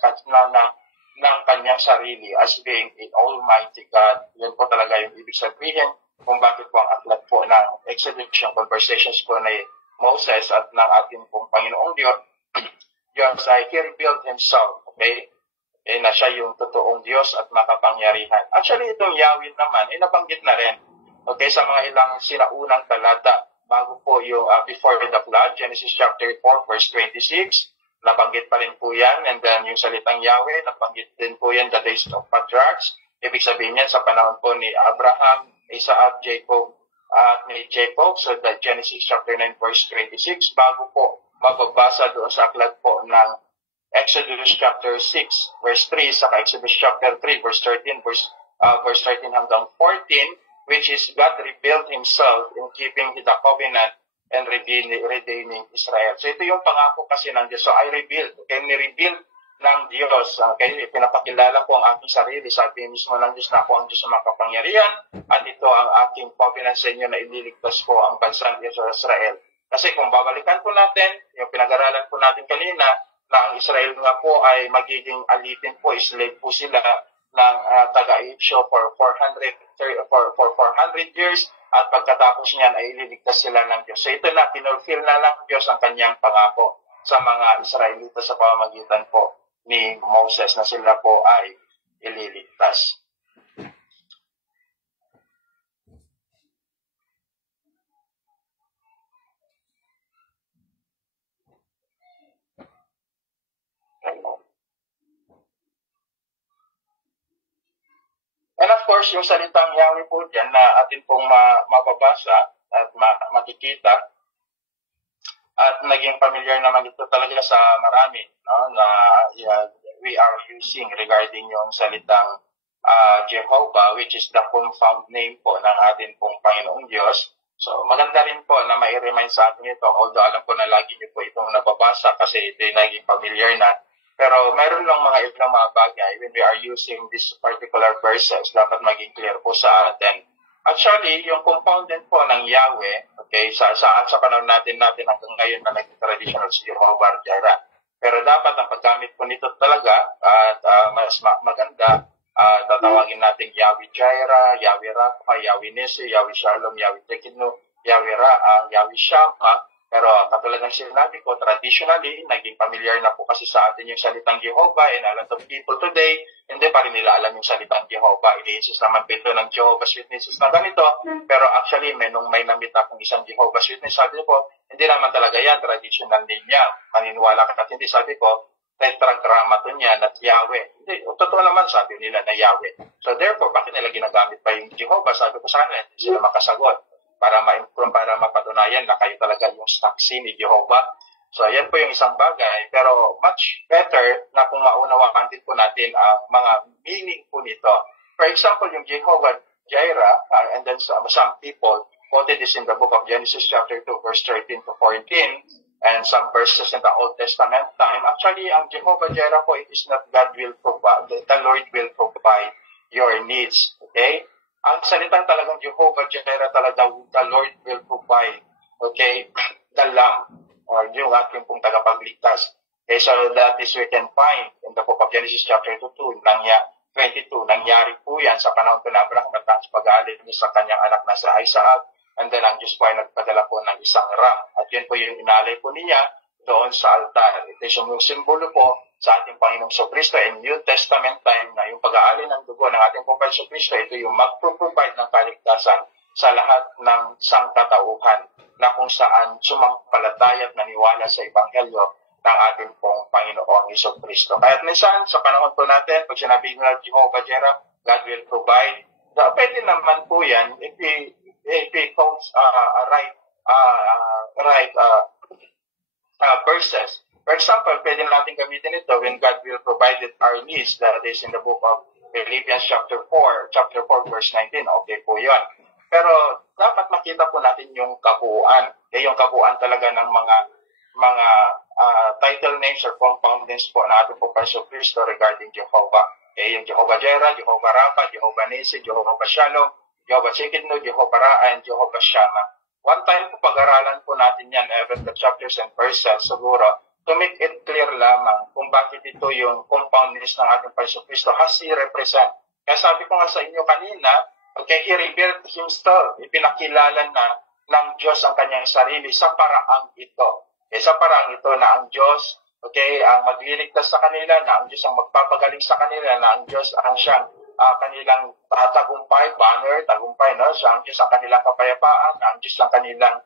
kanyang sarili as being an Almighty God. Yan po talaga yung ibig sabihin kung bakit po ang aklat po ng Exodus, yung conversations po ni Moses at ng ating pong Panginoong Diyos ay He revealed Himself, okay? Na siya yung totoong Diyos at makapangyarihan. Actually, itong Yahweh naman, nabanggit na rin. Okay, sa mga ilang sinaunang talata, bago po yung before the flood, Genesis chapter 4, verse 26, nabanggit pa rin po yan. And then yung salitang Yahweh, nabanggit din po yan, the days of patriarchs. Ibig sabihin yan, sa panahon po ni Abraham, Isaac, Jacob, at ni Jacob. So the Genesis chapter 9, verse 26, bago po mababasa doon sa aklat po ng Exodus chapter 6, verse 3, saka Exodus chapter 3, verse 13, verse 13 hanggang 14, which is God revealed Himself in keeping the covenant and redeeming Israel. So ito yung pangako kasi ng Diyos. So I revealed, okay, ni-reveal ng Diyos. Okay, pinapakilala ko ang aking sarili. Sabi mismo ng Diyos na ako ang Diyos na makapangyarihan at ito ang aking covenant sa inyo na ililigtas ko ang bansang Israel. Kasi kung babalikan po natin, yung pinag-aralan po natin kanina, na ang Israel nga po ay magiging alitin po, slave po sila ng taga-Egypt for 400 years at pagkatapos niyan ay ililigtas sila ng Diyos. So ito na, pinulfill na lang Diyos ang kanyang pangako sa mga Israelita sa pamamagitan po ni Moses na sila po ay ililigtas. And of course, yung salitang Yahweh po dyan na atin pong mababasa at makikita at naging familiar naman ito talaga sa marami, no? Na we are using regarding yung salitang Jehovah, which is the confound name po ng atin pong Panginoong Diyos. So, maganda rin po na mai-remind sa atin ito, although alam ko na lagi niyo po itong nababasa kasi ito yung naging familiar na. Pero mayroon lang mga ibang mga bagay when we are using this particular verses, dapat maging clear po sa atin. Actually, yung component po ng Yahweh, okay, sa panahon natin hanggang ngayon na naging traditional si Jehovah Jireh. Pero dapat ang paggamit po nito talaga at mas maganda, tatawagin natin Yahweh Jireh, Yahweh Rapha, Yahweh Nisi, Yahweh Shalom, Yahweh Tekinu, Yahweh Ra, Yahweh Shammah. Pero katulad ng sinabi ko, traditionally, naging familiar na po kasi sa atin yung salitang Jehovah, and a lot of people today, hindi pa rin nila alam yung salitang Jehovah. Ini-insist naman pito ng Jehovah's Witnesses na ganito, pero actually, may namit akong isang Jehovah's Witness, sabi ko, hindi naman talaga yan, traditional din niya. Maniniwala ka at hindi, sabi ko, tetragrammaton niya at Yahweh. Hindi, totoo naman sabi nila na Yahweh. So therefore, bakit nila ginagamit pa yung Jehovah? Sabi ko sa kanila, hindi sila makasagot para mapatunayan na kayo talaga yung saksi ni Jehovah. So yan po yung isang bagay. Pero much better na kung maunawaan din po natin ang mga meaning po nito. For example, yung Jehovah Jireh, and then some people quoted this in the book of Genesis chapter 2, verse 13 to 14, and some verses in the Old Testament time. Actually, ang Jehovah Jireh po, it is not God will provide, the Lord will provide your needs. Okay? Ang salitang talagang Jehovah Jireh talaga, the Lord will provide, okay, the Lamb, or yung ating pong tagapagligtas. Okay, so that is we can find in the book of Genesis chapter 22, nangyari po yan sa panahon po na Abraham at ang pag-aalin sa kanyang anak na sa Isaac, and then ang Diyos po ay nagpadala po ng isang ram. At yun po yung inalay po niya doon sa altar. Ito yung simbolo po sa ating Panginoong Kristo in New Testament time na yung pag-aali ng dugo ng ating Panginoong Kristo, ito yung magpo-provide ng kaligtasan sa lahat ng sangkatauhan na kung saan sumampalataya at naniwala sa Ebanghelyo ng ating pong Panginoong Kristo. Kaya minsan sa panahon po natin, pag sinabi nila Jehovah Jireh, God will provide, pwede naman po yan if we quote right verses. For example, pwede natin gamitin ito when God will provide our needs. That is in the book of Philippians chapter 4 verse 19. Okay po yun. Pero dapat makita po natin yung kabuuan. Yung kabuuan talaga ng mga title names or compound names po na ating po Panginoon Kristo regarding Jehovah. Yung Jehovah Jireh, Jehovah Rapha, Jehovah Nisi, Jehovah Shalom, Jehovah Tsidkenu, Jehovah Ra, and Jehovah Shammah. One time po pag-aralan po natin yan, even the chapters and verses siguro, to make it clear lamang kung bakit ito yung compound list ng ating Panginoon Kristo has he represent. Kaya sabi ko nga sa inyo kanina, okay, he revealed himself, ipinakilala na ng Diyos ang kanyang sarili sa paraang ito. Sa paraang ito na ang Diyos, okay, ang magliligtas sa kanila, na ang Diyos ang magpapagaling sa kanila, na ang Diyos ang siyang kanilang tagumpay, no? Siya ang Diyos ang kanilang kapayapaan, na ang Diyos ang kanilang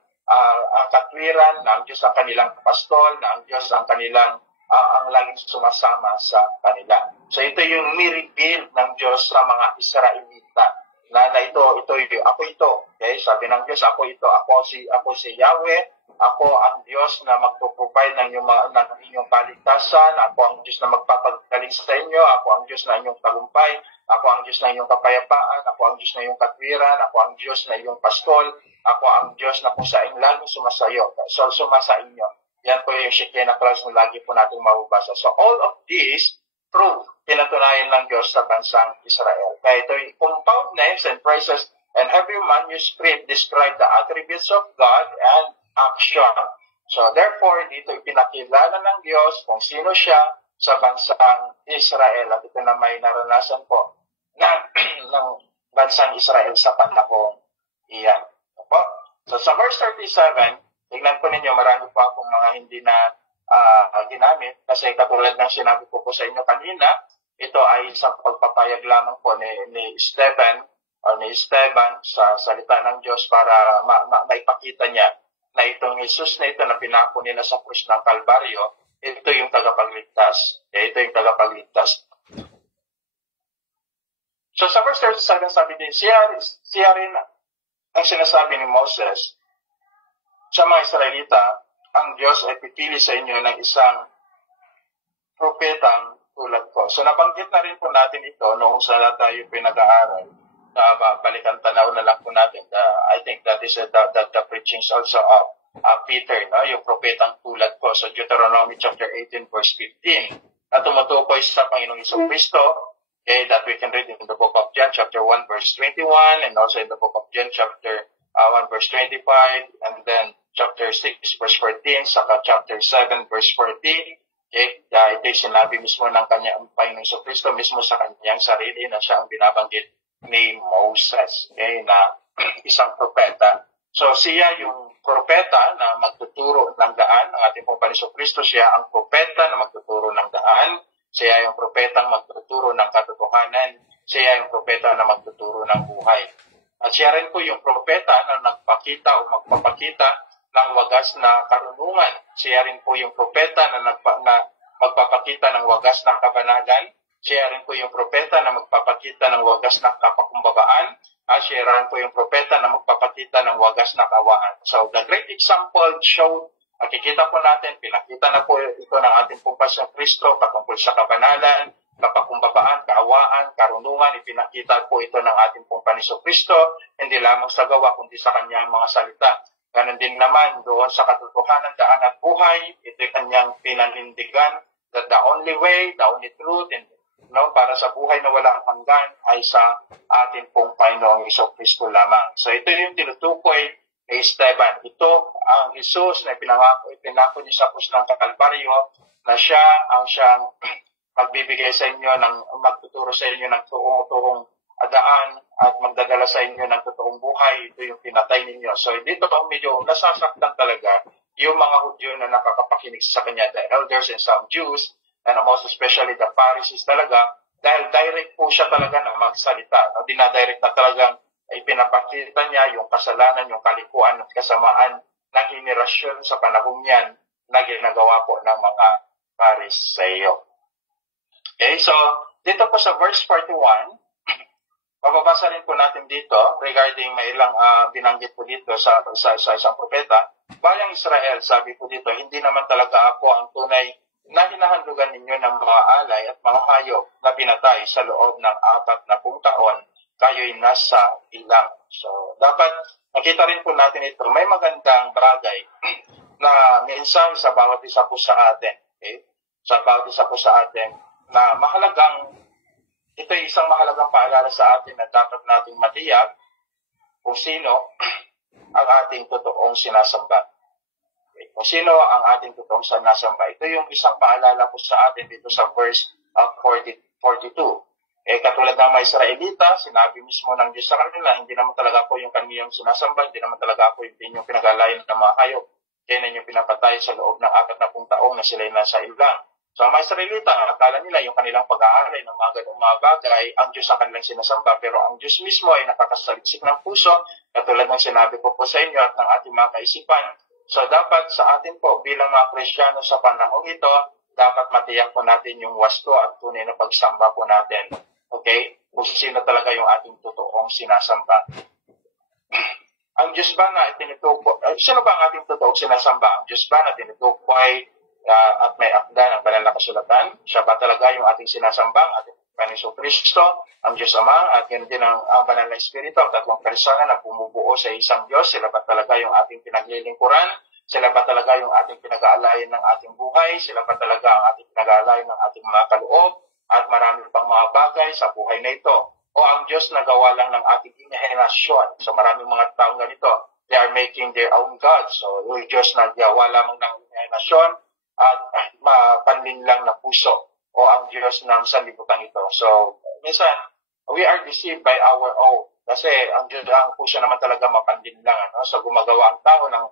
katwiran, na ang Diyos ang kanilang pastol, na ang Diyos ang kanilang ang laging sumasama sa kanila. So ito yung ni-reveal ng Diyos sa mga Israelita na ito, ako ito. Okay? Sabi ng Diyos, ako ito, ako si Yahweh, ako ang Diyos na magpo-provide ng inyong kaligtasan, ako ang Diyos na magpapagaling sa inyo, ako ang Diyos na inyong tagumpay, ako ang Diyos na inyong kapayapaan, ako ang Diyos na inyong katwiran, ako ang Diyos na inyong pastol, ako ang Diyos na kung saan laging sumasa inyo. Yan po yung Shekinah clause na lagi po natin mababasa. So all of these prove pinatunayan ng Diyos sa bansang Israel. Kaya ito yung compound names and phrases, and every manuscript describe the attributes of God and action. So therefore, dito ipinakilala ng Diyos kung sino siya sa bansang Israel. At ito na may naranasan po ng bansang Israel sa panahong iyan. So sa verse 37, tignan po ninyo, marami po akong mga hindi na ginamit kasi katulad ng sinabi ko po sa inyo kanina, ito ay isang pagpapayag lamang po ni Esteban sa salita ng Diyos para maipakita niya na itong Jesus na ito na pinako nila sa krus ng Kalbaryo, ito yung tagapagligtas. Ito yung tagapagligtas. So sa verse 37 sabi din, siya rin ang sinasabi ni Moses sa mga Israelita, ang Diyos ay pipili sa inyo ng isang propetang tulad ko. So nabanggit na rin po natin ito noong sa tayo pinag-aaral balikan tanaw na lang po natin. I think that is the preachings also of Peter, no? Yung propetang tulad ko sa Deuteronomy chapter 18 verse 15 na tumutukoy sa Panginoong Jesucristo, that we can read in the book of John chapter 1 verse 21 and also in the book of John chapter 1 verse 25 and then chapter 6 verse 14 saka chapter 7 verse 14. Ito sinabi mismo ng kanyang Panginoong Jesucristo mismo sa kanyang sarili na siya ang binabanggit ni Moses, na isang propeta. So siya yung propeta na magtuturo ng daan ng ating pong Panginoong Jesucristo. Siya ang propeta na magtuturo ng daan. Siya yung propeta na magtuturo ng katotohanan. Siya yung propeta na magtuturo ng buhay. At siya rin po yung propeta na nagpakita o magpapakita ng wagas na karunungan. Siya rin po yung propeta na magpapakita ng wagas na kabanalan. Siya rin po yung propeta na magpapakita ng wagas na kapakumbabaan. At siya rin po yung propeta na magpapakita ng wagas na kawaan. So, the great example showed, makikita po natin, pinakita na po ito ng ating pong Panginoong Kristo patungkol sa kabanalan, kapakumbabaan, kaawaan, karunungan, ipinakita po ito ng ating pong Panginoong Kristo, hindi lamang sa gawa, kundi sa kanyang mga salita. Ganon din naman doon sa katotohanan, daan at buhay, ito'y kanyang pinanindigan that the only way, the only truth, and para sa buhay na walang hanggan ay sa ating pong Panginoong Jesucristo lamang. So ito yung tinutukoy kay Esteban. Ito ang Jesus na pinako niya sa krus ng Kalbaryo na siya ang siyang magbibigay sa inyo magtuturo sa inyo ng tuong daan at magdadala sa inyo ng totoong buhay. Ito yung pinatay ninyo. So dito medyo nasasaktan talaga yung mga Hudyo na nakakapakinig sa kanya, the elders and some Jews, and most especially the Pharisees talaga, dahil direct po siya talaga na magsalita. Dinadirect na talagang ipinapakita niya yung kasalanan, yung kalikuan at kasamaan ng henerasyon sa panahon yan na ginagawa po ng mga Pariseo. Okay, so dito po sa verse 41, mababasa rin po natin dito regarding may ilang binanggit po dito sa isang propeta. Bayang Israel, sabi po dito, hindi naman talaga ako ang tunay na hinahandlugan ninyo ng mga alay at mga hayop na pinatay sa loob ng 40 taon, kayo'y nasa ilang. So, dapat makita rin po natin ito. May magandang bagay na minsan sa bawat isa po sa atin, sa bawat isa po sa atin, na ito ay isang mahalagang paalala sa atin na dapat nating matiyak kung sino ang ating totoong sinasamba. Kung sino ang ating totoong sinasamba. Ito yung isang paalala po sa atin dito sa verse 42. Katulad ng mga Israelita, sinabi mismo ng Diyos sa kanila, hindi naman talaga po yung kaniyang sinasamba, hindi naman talaga po yung inyong pinag-alayan ng mga hayop. Kaya ninyong pinapatay sa loob ng 40 taong na sila'y nasa ilang. So ang mga Israelita, akala nila yung kanilang pag-aalay ng mga ganong mga bagay, ang Diyos ang kanilang sinasamba, pero ang Diyos mismo ay nakakasaliksik ng puso, katulad ng sinabi ko po sa inyo at ng ating mga kaisipan. So dapat sa atin po bilang mga Kristiyano sa panahon ito, dapat matiyak po natin yung wasto at tunay na pagsamba po natin. Okay? Kung sino talaga yung ating totoong sinasamba. Ang Diyos ba na tinutukoy, sino ba ang ating totoong sinasamba? Ang Diyos ba na tinutukoy at may akda ng banal na kasulatan? Siya ba talaga yung ating sinasamba, ang ating Panginoong Kristo, ang Diyos Ama, at yun din ang banal na Espiritu, ang tatlong persona na bumubuo sa isang Diyos? Sila ba talaga yung ating pinaglilingkuran? Sila ba talaga yung ating pinag-aalayan ng ating buhay? Sila ba talaga ang ating pinag-aalayan ng ating mga kaloob? At marami pang mga bagay sa buhay na ito. O ang Diyos na gawa lang ng ating imahinasyon? So maraming mga taong ganito, they are making their own gods. So yung Diyos na gawa lamang ng imahinasyon at mapanlin lang na puso. O ang Diyos ng sanlibutan ito. So minsan, we are deceived by our own. Kasi ang Diyos, ang puso naman talaga mapanlin lang. So gumagawa ang tao ng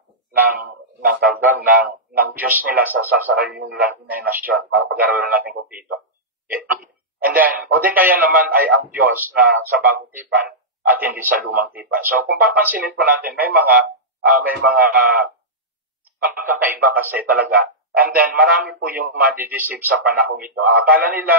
Diyos nila sa sarili nilang imahinasyon. Pag-aralan natin kung dito. And then, o di kaya naman ay ang Diyos na sa bagong tipan at hindi sa lumang tipan. So kung papansinin po natin, may mga pagkakaiba kasi talaga. And then marami po yung madideceive sa panahon ito. Ang akala nila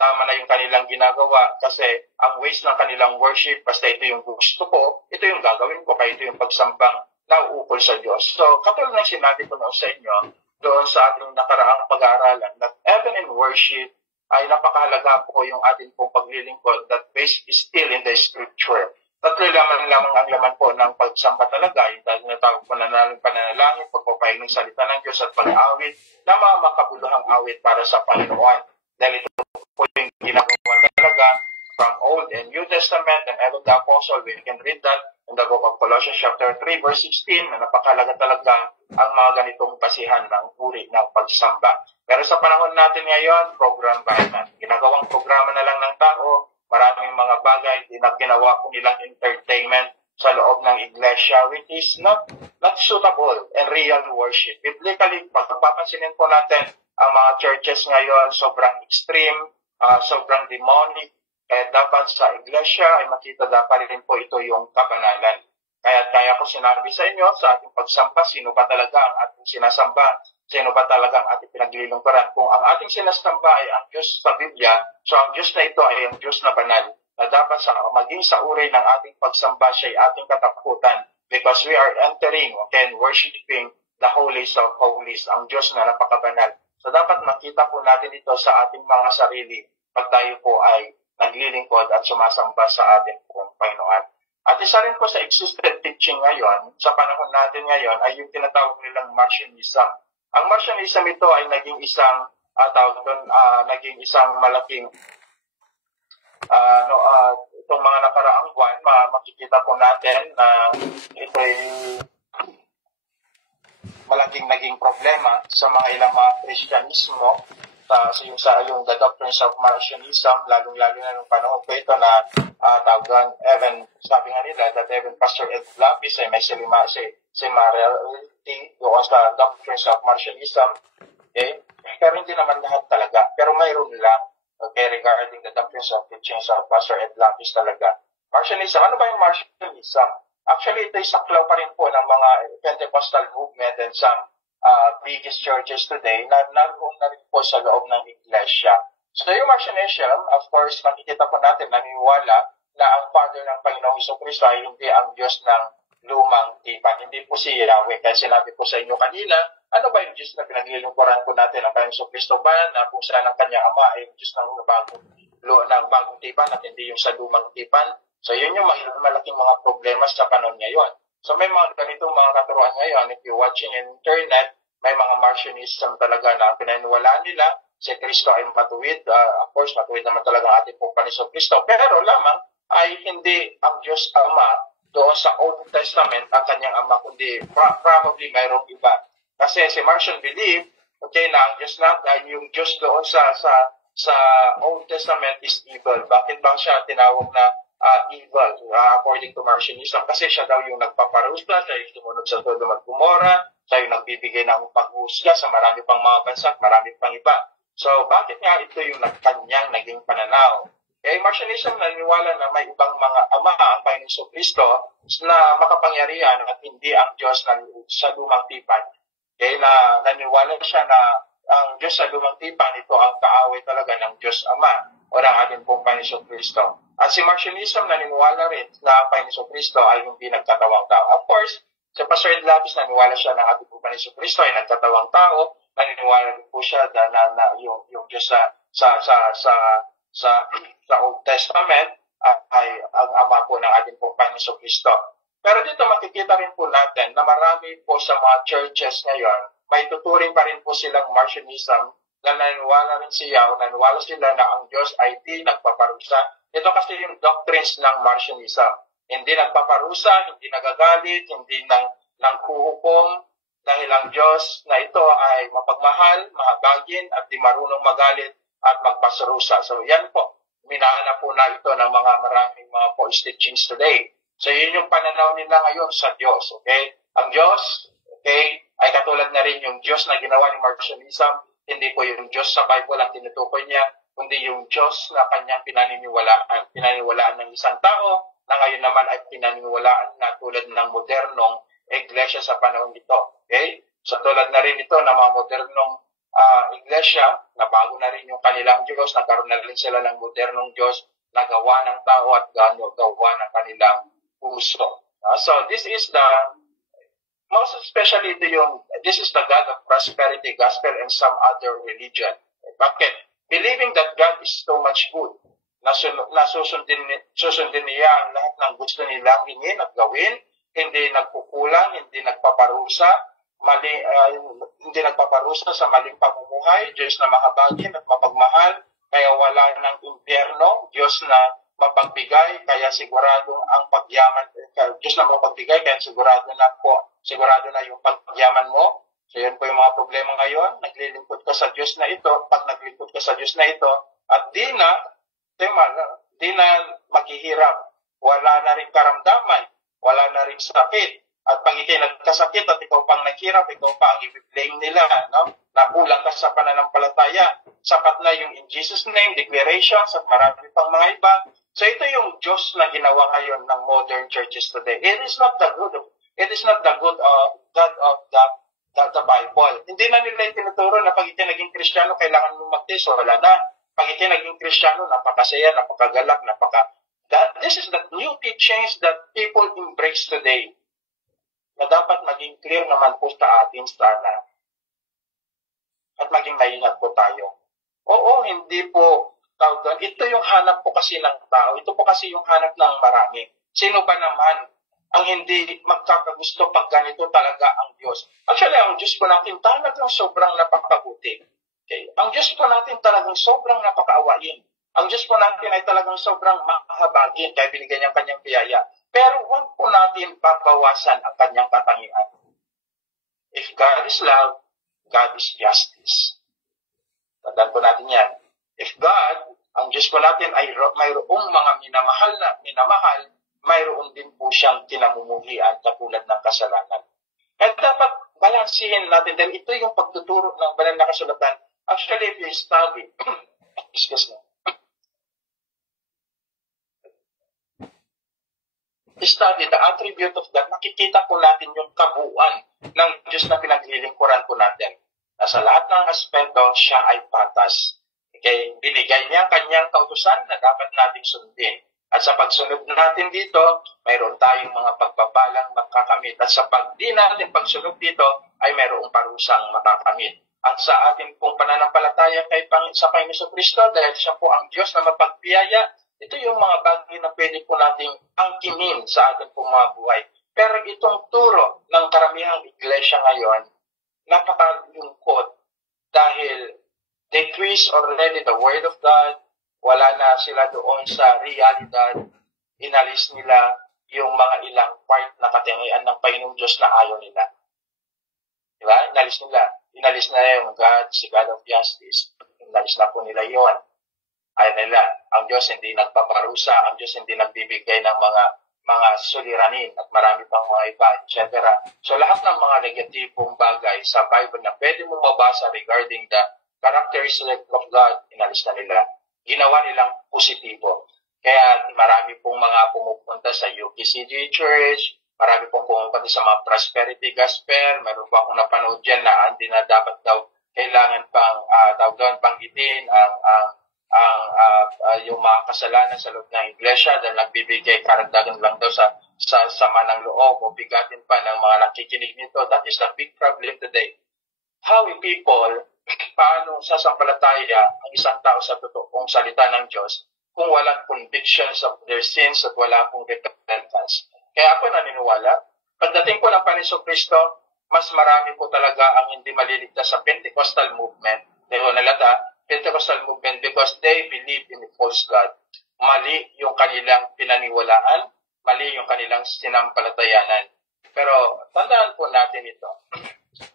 tama na yung kanilang ginagawa kasi ang ways ng kanilang worship, basta ito yung gusto ko, ito yung gagawin ko, kaya ito yung pagsambang na uukol sa Diyos. So katulad ng sinabi ko noon sa inyo, doon sa ating nakaraang pag-aaralan, that even in worship, ay napakahalaga po yung ating pong paglilingkod that based is still in the Scripture. Tatlo lamang ang laman po ng pagsamba talaga, yung tinatawag po na pananalangin, pagpapahiling ng salita ng Diyos at pag-awit na mga makabuluhang awit para sa Panginoon. Dahil ito po yung ginagawa talaga from Old and New Testament, and even the Apostle, we can read that in the book of Colossians chapter 3 verse 16, na napakahalaga talaga ang mga ganitong basihan ng uri ng pagsamba. Pero sa panahon natin ngayon, program by man. Ginagawang programa na lang ng tao, maraming mga bagay na ginawa ko nilang entertainment sa loob ng iglesia, which is not suitable and real worship. Biblically, pagpapansinin po natin, ang mga churches ngayon sobrang extreme, sobrang demonic, dapat sa iglesia ay makita dapat rin po ito yung kabanalan. Kaya ko sinabi sa inyo, sa ating pagsamba, sino ba talaga ang ating sinasamba? Sino ba talaga ang ating pinaglilingkuran? Kung ang ating sinasamba ay ang Diyos sa Biblia, so ang Diyos na ito ay ang Diyos na banal, na dapat maging sa uri ng ating pagsamba siya ay ating katakutan, because we are entering and worshiping the holies of holies, ang Diyos na napakabanal. So dapat makita po natin ito sa ating mga sarili pag tayo po ay naglilingkod at sumasamba sa ating pong Panginoon. At isa rin po sa existed teaching ngayon, sa panahon natin ngayon, ay yung tinatawag nilang Marcionism. Ang Marcionism ito ay naging isang naging isang malaking itong mga nakaraang buwan, makikita po natin na ito'y malaking naging problema sa mga ilang mga Kristyanismo, yung the doctrines of Marcionism, lalong-lalo na nung panahon po ito na tawagan, sabi nga nila, that even Pastor Ed Lapis ay may similarity doon sa doctrines of Marcionism. Okay? Pero hindi naman lahat talaga. Pero mayroon lang, okay, regarding the doctrines of teachings of Pastor Ed Lapis talaga. Marcionism, ano ba yung Marcionism? Actually, ito'y saklaw pa rin po ng mga Pentecostal movement and some biggest churches today na naroon na rin po sa loob ng iglesia. So yung Marcionism, of course, makikita po natin, naniniwala na ang Father ng Panginoong Jesucristo ay hindi ang Diyos ng lumang tipan. Hindi po si Yahweh. Kaya sinabi ko sa inyo kanina, ano ba yung Diyos na pinaglilingkuran po natin? Ang Panginoong Jesucristo ba na kung saan ang kanyang ama ay yung Diyos ng bagong tipan at hindi yung sa lumang tipan? So yun yung malaking mga problema sa panahon ngayon. So may mga ganitong mga katuruan ngayon, if you're watching in internet, may mga Marcionism talaga na pinaniwalaan nila, si Kristo ay matuwid. Of course, matuwid naman talaga ang ating pong Panginoong Kristo. Pero lamang ay hindi ang Diyos Ama doon sa Old Testament ang kanyang Ama, kundi probably mayroong iba. Kasi si Marcion believe, okay, na ang Diyos na, yung Diyos doon sa Old Testament is evil. Bakit ba siya tinawag na evil, according to Marcionism? Kasi siya daw yung nagpaparusa, siya yung sumunod sa Sodom at Gomorrah, siya yung nagbibigay ng paghusga sa marami pang mga bansa at marami pang iba. So, bakit nga ito yung kanyang naging pananaw? Marcionism naniniwala na may ibang mga ama ang Panginoong Kristo na makapangyarihan at hindi ang Diyos sa lumang tipan. Na naniniwala siya na ang Diyos sa lumang tipan, ito ang kaaway talaga ng Diyos Ama o ng ating pong Panginoong Kristo. At si Marcionism naniniwala rin na ang Panginoong Kristo ay hindi nagkatawang tao. Of course, si Pastor Ed Lapis naniniwala siya na ang ating pong Panginoong Kristo ay nagkatawang tao. Naniniwala rin po siya na yung Diyos sa Old Testament ay ang ama po ng ating pong Panginoong Kristo. Pero dito makikita rin po natin na marami po sa mga churches ngayon, may tuturing pa rin po silang Marcionism na naniniwala rin naniniwala sila na ang Diyos ay di nagpaparusa. Ito kasi yung doctrines ng Marcionism. Hindi nagpaparusa, hindi nagagalit, hindi nanghuhukom, dahil ang Diyos na ito ay mapagmahal, mahabagin, at di marunong magalit at magpasarusa. So yan po, minahanap po na ito ng maraming mga false teachings today. So yun yung pananaw nila ngayon sa Diyos. Okay? Ang Diyos, okay, ay katulad na rin yung Diyos na ginawa ni Marcionism. Hindi po yung Diyos sa Bible ang tinutukoy niya, kundi yung Diyos na kanyang pinaniniwalaan ng isang tao, na ngayon naman ay pinaniniwalaan na tulad ng modernong iglesia sa panahon ito. Okay? So tulad na rin ito ng mga modernong iglesia, na bago na rin yung kanilang Diyos, nagkaroon na rin sila ng modernong Diyos na gawa ng tao at gawa ng kanilang puso. So this is the most especially this is the God of prosperity gospel and some other religion. Bakit? believing that God is so much good, susundin niya ang lahat ng gusto nilang hingin at gawin, hindi nagkukulang, hindi nagpaparusa, hindi nagpaparusa sa maling pamumuhay, Diyos na mahabagin at mapagmahal, kaya wala ng impyerno, Diyos na mapagbigay, kaya siguradong ang pagyaman, Diyos na mapagbigay, kaya sigurado na yung pagyaman mo. So yun po yung mga problema ngayon, naglilingkod ka sa Diyos na ito, pag naglingkod ka sa Diyos na ito, at di na maghihirap, wala na rin karamdaman, wala na rin sakit, at pag ikay nagkasakit at ikaw pang naghirap, ikaw pa ang i-blame nila, no? Nakulang ka sa pananampalataya, sapat na yung in Jesus' name, declarations, at marami pang mga iba. So ito yung Diyos na ginawa ngayon ng modern churches today. It is not the good God of the Bible. Hindi na nila itinuturo na pag ikay naging Kristiyano, kailangan mong magtiso, wala na. Pag ikay naging Kristiyano, napakasaya, napakagalak, this is the new teachings that people embrace today. Na dapat maging clear naman po sa atin sana. At maging maingat po tayo. Oo, hindi po tawag. Ito yung hanap po kasi ng tao. Ito po kasi yung hanap ng marami. Sino ba naman ang hindi magkakagusto pag ganito talaga ang Diyos? Actually, ang Diyos po natin talagang sobrang napakabuti. Okay? Ang Diyos po natin talagang sobrang napakaawain. Ang Diyos po natin ay talagang sobrang mahabagin kaya binigyan niya ang kanyang biyaya. Pero huwag po natin babawasan ang kanyang katangian. If God is love, God is justice. Tandaan po natin yan. If God, ang Diyos po natin ay mayroong mga minamahal, mayroon din po siyang kinamumuhian katulad ng kasalanan. At dapat balansihin natin dahil ito yung pagtuturo ng banal na kasulatan. Actually, if you study, excuse me, study the attribute of God, nakikita po natin yung kabuuan ng Diyos na pinaglilingkuran po natin. Na sa lahat ng aspeto, siya ay patas. Okay? Binigay niya kanyang kautusan na dapat nating sundin. At sa pagsunod natin dito, mayroon tayong mga pagpapalang makakamit. At sa di natin pagsunod dito, ay mayroong parusang makakamit. At sa ating pong pananampalataya sa Panginoon Kristo, dahil siya po ang Diyos na mapagpiyaya, ito yung mga bagay na pwede po nating angkinin sa ating pong mga buhay. Pero itong turo ng karamihang iglesia ngayon, napakalungkot dahil they twist already the Word of God, wala na sila doon sa realidad, inalis nila yung mga ilang part na katingian ng Panginoong Diyos na ayaw nila. Diba? Inalis nila yung God, si God of Justice. Inalis na po nila yon. Ayaw nila. Ang Diyos hindi nagpaparusa, ang Diyos hindi nagbibigay ng mga suliranin at marami pang mga iba, etc. So lahat ng mga negatibong bagay sa Bible na pwede mong mabasa regarding the characteristics of God, inalis na nila. Ginawa nilang positibo. Kaya marami pong mga pumupunta sa UKCG Church, marami pong pumupunta sa mga prosperity gospel, meron po akong napanood dyan na hindi na dapat daw kailangan pang banggitin yung mga kasalanan sa loob ng iglesia dahil nagbibigay karagdagan lang daw sa sama ng loob o bigatin pa ng mga nakikinig nito. That is the big problem today. How people, paano sasampalataya ang isang tao sa totoong salita ng Diyos kung walang convictions of their sins at wala pong repentance? Kaya ako naniniwala, pagdating po ng Panginoon Kristo, mas marami po talaga ang hindi maliligtas sa Pentecostal movement. Pentecostal movement because they believe in the false God. Mali yung kanilang pinaniwalaan, mali yung kanilang sinampalatayanan. Pero tandaan po natin ito.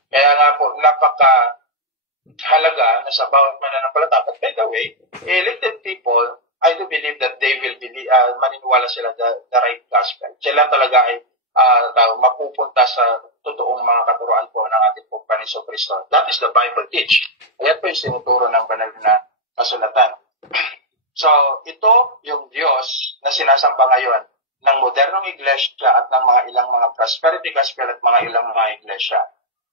Kaya nga po, napaka-halaga na sa bawat mananampalataya. But by the way, elected people, I do believe that they will maniniwala sila the right gospel. Sila talaga ay mapupunta sa totoong mga katuruan po ng ating pong Panginoon Kristo. That is the Bible teach. Ayan po yung sinuturo ng banal na kasulatan. So, ito yung Diyos na sinasamba ngayon ng modernong iglesia at ng mga ilang mga prosperity gospel at mga ilang mga iglesia.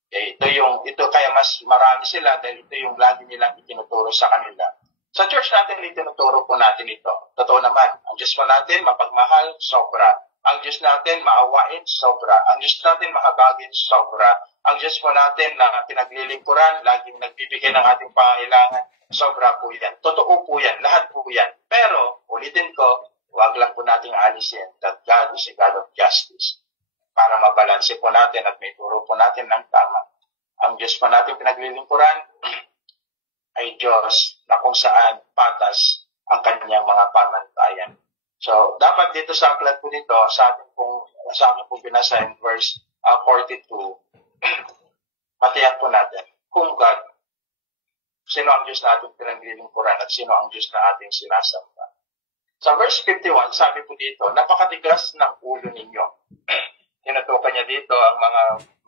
Okay, ito kaya mas marami sila dahil ito yung lagi nilang itinuturo sa kanila. Sa church natin, itinuturo po natin ito. Totoo naman, ang Diyos po natin, mapagmahal, sobra. Ang Diyos natin maawain, sobra. Ang Diyos natin mahabagin, sobra. Ang Diyos po natin na pinaglilingkuran, laging nagbibigay ng ating pangailangan, sobra po yan. Totoo po yan, lahat po yan. Pero, ulitin ko, huwag lang po nating alisin that God is a God of justice para mabalanse po natin at may turo po natin ng tama. Ang Diyos po natin pinaglilingkuran ay Diyos na kung saan patas ang kanyang mga pamantayan. So, dapat dito sa aklat po dito, sa akin pong binasa in verse 42, matiyak po natin kung God, sino ang Diyos na ating pinaglilingkuran at sino ang Diyos na ating sinasamba. Sa verse 51, sabi po dito, napakatigas ng ulo ninyo. Tinutukan niya dito ang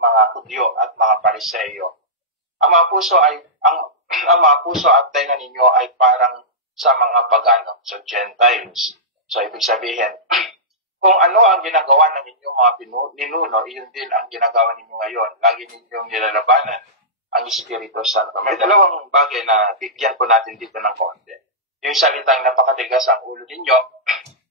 mga Hudyo at mga Pariseyo. Ang mga puso at tainga ninyo ay parang sa mga pagano, sa Gentiles. So, ibig sabihin, kung ano ang ginagawa ng inyong mga ninuno, iyon din ang ginagawa ninyo ngayon. Lagi ninyong nilalabanan ang Espiritu Santo. May dalawang bagay na bigyan po natin dito ng konti. Yung salitang napakatigas ang ulo ninyo,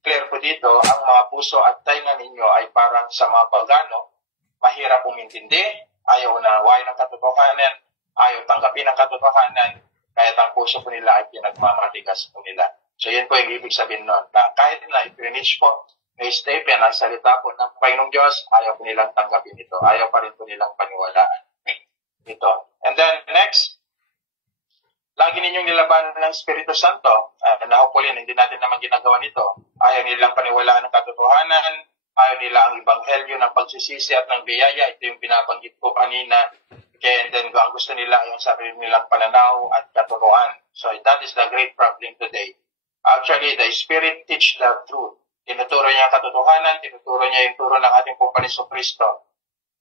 clear po dito, ang mga puso at tainga ninyo ay parang sa mga pagano, mahirap umintindi, ayaw unawain ng katotohanan, ayaw tanggapin ang katotohanan, kaya ang puso po nila ay pinagmamatigas po nila. So, yun po yung ibig sabihin nun. Kahit na i-finish po, may Stephen, ang salita po ng Panginoong Diyos, ayaw po nilang tanggapin ito. Ayaw pa rin po nilang paniwalaan ito. And then, next, lagi ninyong nilabanan ng Espiritu Santo. Na hopefully, hindi natin naman ginagawa nito. Ayaw nilang paniwalaan ng katotohanan, ayaw nila ang ebanghelyo ng pagsisisi at ng biyaya. Ito yung binabanggit ko kanina. And then, ang gusto nila ay yung sarili nilang pananaw at katotohanan. So, that is the great problem today. Actually, the Spirit teach the truth. Tinuturo niya ang katotohanan, tinuturo niya yung turo ng ating Panginoong Kristo.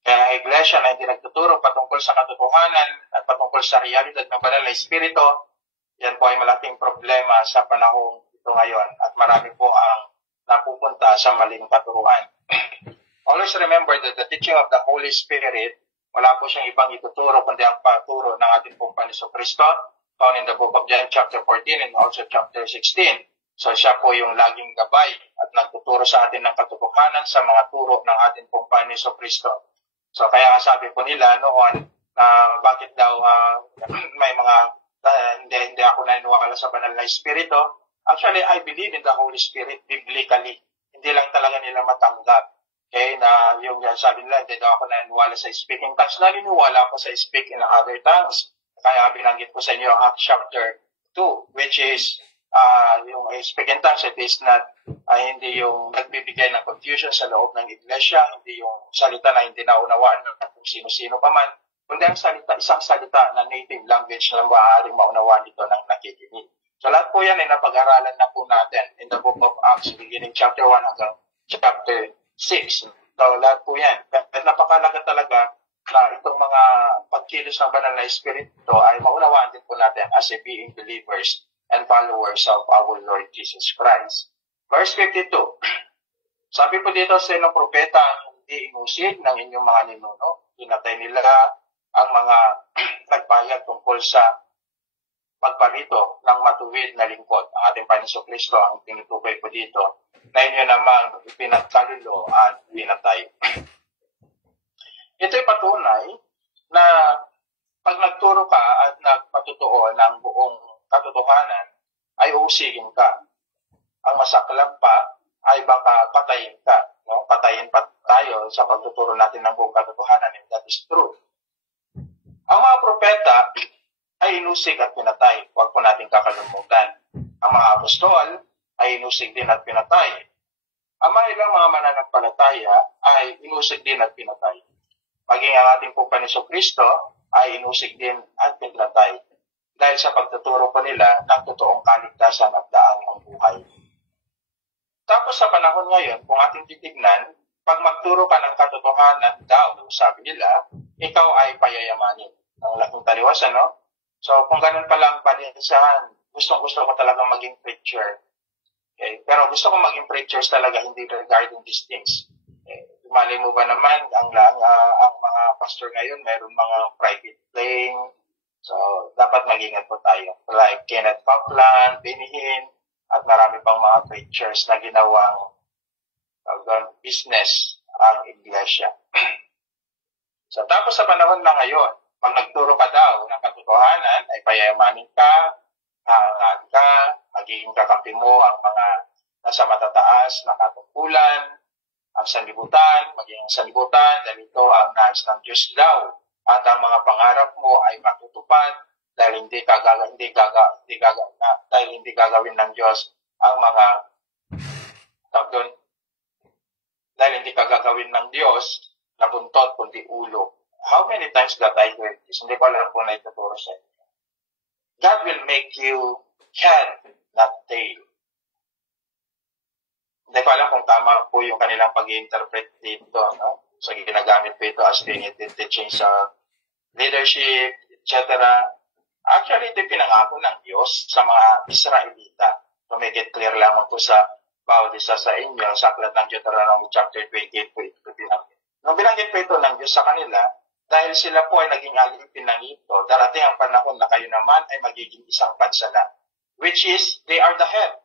Kaya ang Iglesia na hindi nagtuturo patungkol sa katotohanan at patungkol sa realidad ng banal na Espiritu, yan po ay malaking problema sa panahong ito ngayon. At marami po ang napupunta sa maling katuruan. Always remember that the teaching of the Holy Spirit, wala po siyang ibang ituturo kundi ang paturo ng ating Panginoong Kristo, found in the book of John chapter 14 and also chapter 16. So siya po yung laging gabay at nagtuturo sa atin ng katotohanan sa mga turo ng ating Panginoong Kristo. So kaya sabi po nila noon na bakit daw may mga hindi ako naniniwala sa banal na Espiritu. Actually, I believe in the Holy Spirit biblically. Hindi lang talaga nila matanggap. Okay, na yung sabi nila, hindi daw ako naniniwala sa speaking tongues. Naniniwala ako sa speak in other tongues. Kaya binanggit ko sa inyo ang Acts chapter 2, which is yung speaking tongues. It is not, hindi yung nagbibigay ng confusion sa loob ng iglesia, hindi yung salita na hindi naunawaan ng kung sino-sino pa man, kundi ang salita, isang salita na native language na maaaring maunawaan ito ng nakikinig. So lahat po yan ay napag-aralan na po natin in the book of Acts, beginning chapter 1 hanggang chapter 6. So lahat po yan. At napakalaga talaga na itong mga pagkilos ng banal na Espiritu ay maunawaan din po natin as a being believers and followers of our Lord Jesus Christ. Verse 52. Sabi po dito sa ilang propeta ang hindi inusig ng inyong mga ninuno. Hinatay nila ang mga nagbayad tungkol sa pagparito ng matuwid na lingkod. Ang ating Panginoong Kristo ang tinutukoy po dito na inyo namang ipinagkalulo at pinatay. Ito'y patunay na pag nagturo ka at nagpatutuo ng buong katotohanan, ay uusigin ka. Ang masaklap pa ay baka patayin ka. No? Patayin pa tayo sa pagtuturo natin ng buong katotohanan, and that is true. Ang mga propeta ay inusig at pinatay. Huwag po natin kakalimutan. Ang mga apostol ay inusig din at pinatay. Ang mga ilang mga mananampalataya ay inusig din at pinatay. Maging ang ating Panginoong Kristo ay inusig din at pinatay dahil sa pagtuturo pa nila ng totoong kaligtasan at daang ng buhay. Tapos sa panahon ngayon, kung ating titignan, pag magturo ka ng katotohanan daw, sabi nila, ikaw ay payayamanin. Ang laking taliwas, ano? So kung ganun palang balinsahan, gustong-gusto ko talaga maging preacher. Okay? Pero gusto ko maging preachers talaga hindi regarding these things. Mali mo ba naman, ang mga pastor ngayon, meron mga private plane. So, dapat mag-ingat po tayo. Like Kenneth Copeland, Benny Hinn, at marami pang mga preachers na ginawang business ang iglesia. So tapos sa panahon na ngayon, pag nagturo ka daw ng katotohanan, ay payamanin ka, hangan ka, magiging kakampi mo ang mga nasa matataas na katungkulan, ang sanlibutan, magiging sanlibutan, dahil ito ang nais ng Diyos daw. At ang mga pangarap mo ay matutupad dahil hindi gagawin ng Diyos ang mga dahil hindi gagawin ng Diyos na buntot kundi ulo. How many times that I heard this? Hindi ko alam kung naituturo sa inyo. God will make you head, not tail. Hindi ko alam kung tama po yung kanilang pag-interpret dito. No? So, ginagamit ko ito as teaching sa leadership, etc. Actually, ito pinangako ng Diyos sa mga Israelita. So, make it clear lamang po sa bawat isa sa inyo, sa aklat ng Deuteronomy chapter 28 po ito binanggit. Nung binanggit po ito ng Diyos sa kanila, dahil sila po ay naging alipin ng ito, darating ang panahon na kayo naman ay magiging isang bansa na. Which is, they are the head.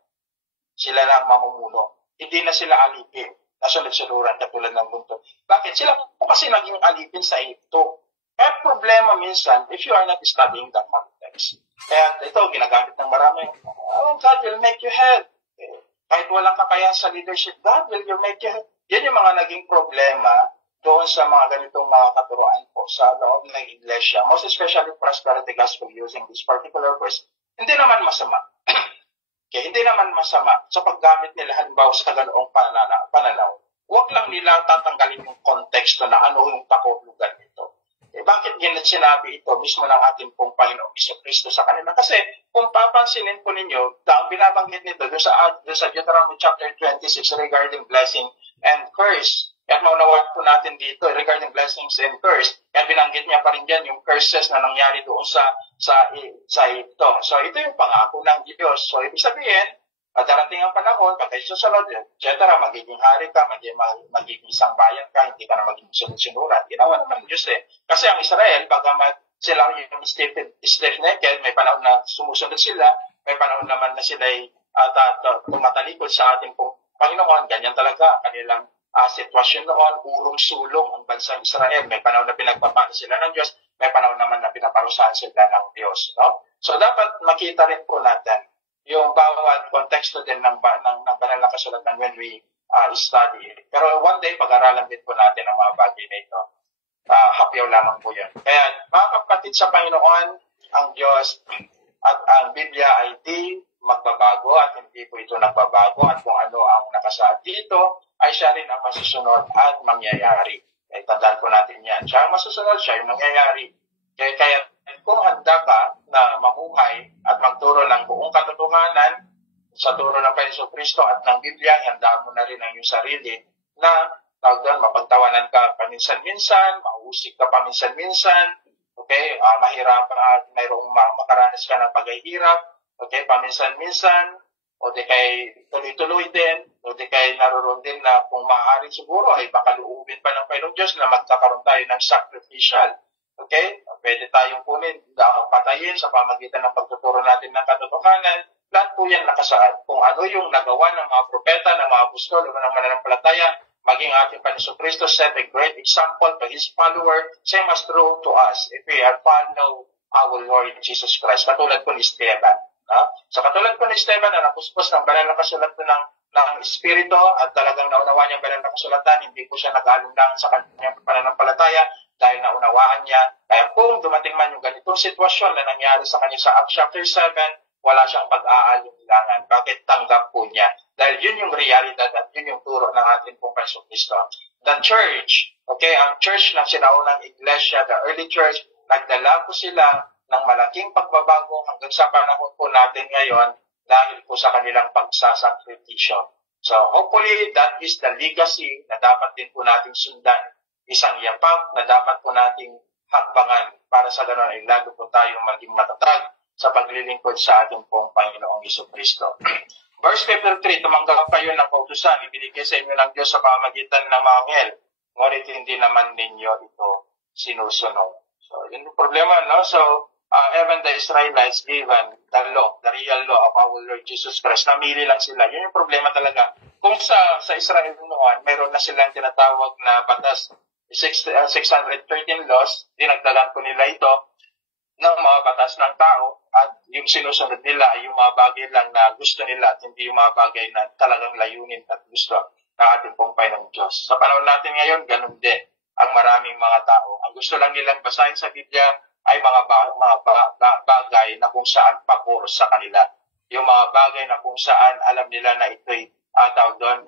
Sila lang mamumuno. Hindi na sila alipin. Nasunod-sunuran katulad ng buntot. Bakit? Sila po kasi naging alipin sa ito. Kaya problema minsan, if you are not studying the context. Kaya ito, ginagamit ng marami. Oh, God will make you head. Kahit walang kakayahan sa leadership, God will make you head. Yan yung mga naging problema doon sa mga ganitong mga katuruan po sa loob ng iglesia. Most especially prosperity gospel using this particular verse. Hindi naman masama. Okay, hindi naman masama sa paggamit nila halimbawa sa ganoong pananaw. Huwag lang nila tatanggalin yung konteksto na ano yung pakulugan nito. Bakit sinabi ito mismo ng ating pong Panginoong Jesucristo sa kanila? Kasi kung papansinin po ninyo, ang binabanggit nito doon sa Deuteronomy chapter 26 regarding blessing and curse, at maunawaan po natin dito regarding blessings and curse, kaya binanggit niya pa rin dyan yung curses na nangyari doon sa ito. So ito yung pangako ng Diyos. So ibig sabihin, darating ang panahon, pagka susunod, etc., magiging hari ka, magiging isang bayan ka, hindi ka na magiging sunod-sunuran. Ginawa naman ng Diyos eh. Kasi ang Israel, bagamat sila yung stiff-necked, may panahon na sumusunod sila, may panahon naman na sila ay tumatalikod sa ating Panginoon. Ganyan talaga kanilang sitwasyon noon, urong-sulong ang bansang Israel. May panahon na pinagpapano sila ng Diyos, may panahon naman na pinaparusahan sila ng Diyos. No? So dapat makita rin po natin yung bawat konteksto din ng banal na kasulatan when we study. Pero one day, pag-aralan din po natin ang mga bagay na ito. Hapyaw lamang po yan. Kaya, mga kapatid sa Panginoon, ang Diyos at ang Biblia ay di magbabago at hindi po ito nagbabago at kung ano ang nakasaad dito ay siya rin ang masusunod at mangyayari. Kaya tandaan po natin yan. Siya ang masusunod, siya yung mangyayari. Kaya kung handa ka na mamuhay at magturo ng buong katotohanan sa turo ng Panginoon Kristo at ng Biblia, handa mo na rin ang iyong sarili na mapagtawanan ka paminsan-minsan, mahusik ka paminsan-minsan, okay, mahirap at mayroong makaranas ka ng paghihirap, okay, paminsan-minsan, o di kay tuloy-tuloy din, o di kay naroon din na kung maaari siguro ay baka luubin pa ng Panginoong Diyos na magkakaroon tayo ng sacrificial. Okay? Pwede tayong kunin, patayin sa pamagitan ng pagtuturo natin ng katotohanan. Lahat po yan nakasaad. Kung ano yung nagawa ng mga propeta, ng mga apostol, o ng mananampalataya, maging ating Panginoon Kristo set a great example to His follower, same as true to us if we are follow our Lord Jesus Christ. Katulad po ni Esteban. So katulad po ni Esteban na napuspos ng banal na kasulatan ng Espiritu at talagang naunawa niya ang banal na kasulatan, hindi po siya nag-aalinlangan sa kanyang pananampalataya, dahil naunawaan niya. Kaya kung dumating man yung ganitong sitwasyon na nangyari sa kanya sa Acts chapter 7, wala siyang pag-aalinlangan. Bakit? Tanggap po niya. Dahil yun yung realidad at yun yung turo ng ating pong Panginoon Kristo. The church, okay, ang church ng sinaunang iglesia, the early church, nagdala po sila ng malaking pagbabago hanggang sa panahon po natin ngayon dahil po sa kanilang pagsasakripisyo. So hopefully that is the legacy na dapat din po nating sundan. Isang yapak na dapat po nating hakbangan para sa ganoon ay lalo po tayong maging matatag sa paglilingkod sa ating pong Panginoong Jesucristo. Verse 53, tumanggap kayo ng kautusan ibinigay sa inyo ng Diyos sa pamamagitan ng mga anghel, ngunit hindi naman ninyo ito sinusunod. So, yun yung problema, no? So, even the Israelites given the law, the real law of our Lord Jesus Christ, namili lang sila. Yun yung problema talaga. Kung sa Israel noon, meron na silang tinatawag na batas 613 laws, dinagdagan ko nila ito ng mga batas ng tao at yung sinusunod nila ay yung mga bagay lang na gusto nila at hindi yung mga bagay na talagang layunin at gusto ng ating pong Panginoong Diyos. Sa panahon natin ngayon, ganun din ang maraming mga tao. Ang gusto lang nilang basahin sa Biblia ay mga bagay na kung saan pabor sa kanila. Yung mga bagay na kung saan alam nila na ito'y tawag doon,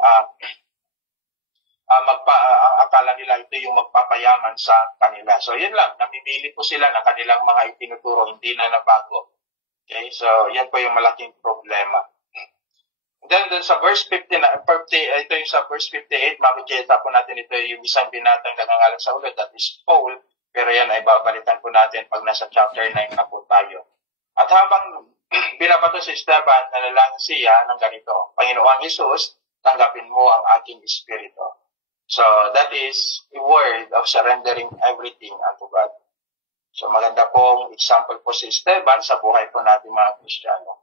akala nila ito yung magpapayaman sa kanila. So, yun lang. Namimili po sila ng kanilang mga itinuturo, hindi na nabago. Okay? So, yan po yung malaking problema. Then sa verse 50, ito yung sa verse 58, makikita po natin ito yung isang binatang nagangalan sa ulo, that is Paul. Pero yan ay babalitan po natin pag nasa chapter 9 na po tayo. At habang binabato si Esteban, nanalangin siya ng ganito, Panginoong Jesus, tanggapin mo ang aking espiritu. So, that is a word of surrendering everything unto God. So, maganda pong example po si Esteban sa buhay po natin mga Kristiyano.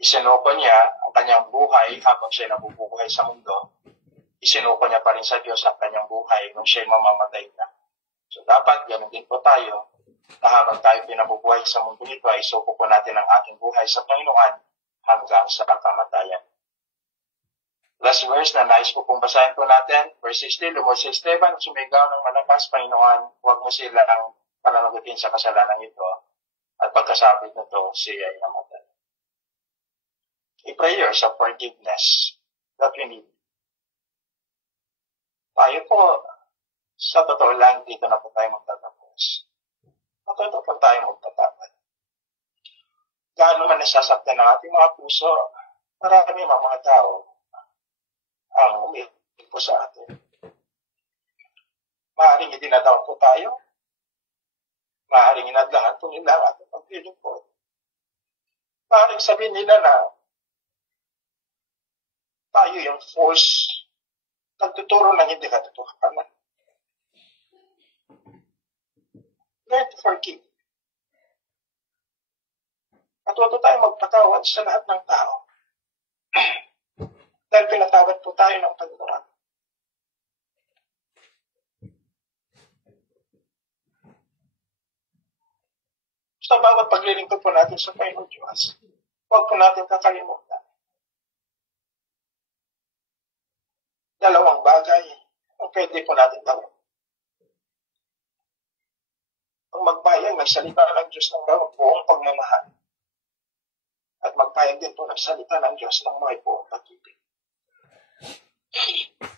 Isinuko niya ang kanyang buhay habang siya nabubuhay sa mundo. Isinuko niya pa rin sa Diyos ang kanyang buhay nung siya mamamatay na. So, dapat ganun din po tayo na habang tayo pinabubuhay sa mundo nito ay isuko po natin ang ating buhay sa Panginoon hanggang sa kamatayan. Last verse na nais po pong basahin po natin. Verse 60, lumod si Esteban, sumigaw ng malakas, Panginoon, huwag mo silang pananagutin sa kasalanan ito. At pagkasabit nito, siya ay namatay. A prayer of forgiveness that we need. Tayo po, sa totoo lang, dito na po tayo magtatapos. Matuto po tayo magtatapos. Gaano man nasasaktan ng ating mga puso, marami mga tao ang umiinig po sa atin. Maaaring idinadawan po tayo. Maaaring inadlangan po nila ang ating pagpiling po. Maaaring sabihin nila na tayo yung false nagtuturo ng hindi katotohanan. Learn to forgive. Matuto tayo magpatawad sa lahat ng tao. Dahil pinatawad po tayo ng Panginoon. Sa bawat paglilingkod po natin sa Panginoon Diyos, huwag po natin kakalimutan. Dalawang bagay ang pwede po natin gawin. Ang magpayag, nagsalita ng Diyos ng buong pagmamahal. At magpayag din po nagsalita ng Diyos ng may buong pag-ibig.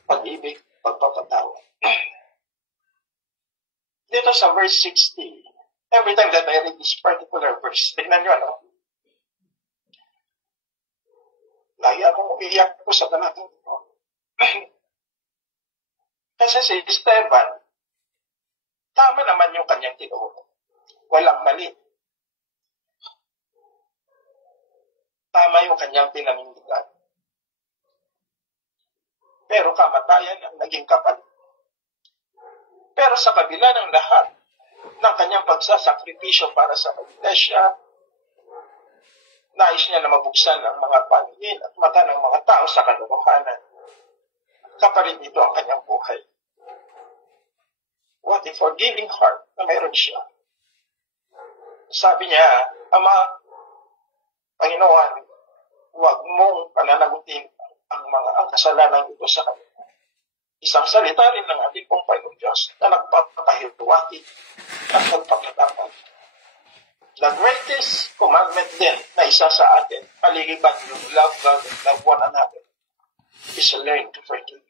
Pag-ibig, pagpapatawad. Dito sa verse 60, every time that I read this particular verse, tignan nyo, ano? Lagi akong umiyak po sa talatang ito. Kasi si Esteban, tama naman yung kanyang tinuro. Walang mali. Tama yung kanyang pinanindigan. Pero kamatayan ang naging kapalit. Pero sa kabila ng lahat ng kanyang pagsasakripisyo para sa iglesia, nais niya na mabuksan ang mga paningin at mata ng mga tao sa katotohanan. Kapalit nito ang kanyang buhay. What a forgiving heart na mayroon siya. Sabi niya, Ama, Panginoon, huwag mong pananagutin ang kasalanan ito sa kanila. Isang salita rin ng ating pong Panginoon Diyos na nagpapahilwati at nagpapatapag. The greatest commandment din na isa sa atin, paligiban yung love God and love one another, is learn to forgive.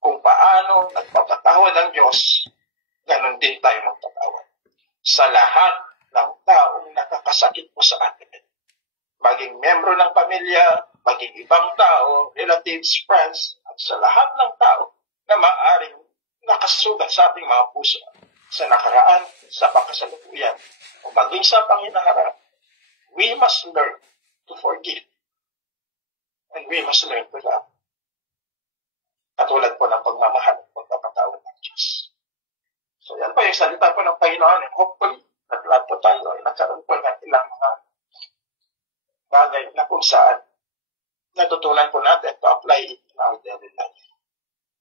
Kung paano nagpapatawad ang Diyos, ganun din tayo magpatawad. Sa lahat ng taong nakakasakit po sa atin. Maging membro ng pamilya, maging ibang tao, relatives, friends, at sa lahat ng tao na maaaring nakasugat sa ating mga puso sa nakaraan, sa pagkasalukuyan, o maging sa panginaharap, we must learn to forgive. And we must learn to love. Katulad po ng pagmamahal at pagpapatawad ng Diyos. So yan po yung salita po ng Panginoon. And hopefully, at lahat po tayo kung saan natutunan po natin to apply it in our daily life.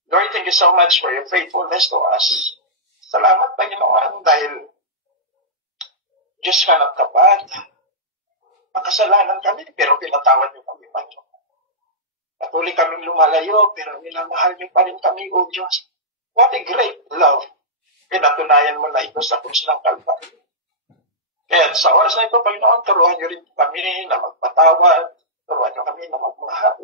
Lord, thank you so much for your faithfulness to us. Salamat, Panginoon, dahil Diyos ka ng tapat. Makasalanan kami, pero pinatawad niyo kami, Panginoon. Patuloy kaming lumalayo, pero minamahal niyo pa rin kami, O Diyos. What a great love. Pinatunayan mo na ito sa krus ng Kalbaryo. Kaya sa oras na ito, Panginoon, turuan niyo rin kami na magpatawad. Turuan niyo kami na magmahal.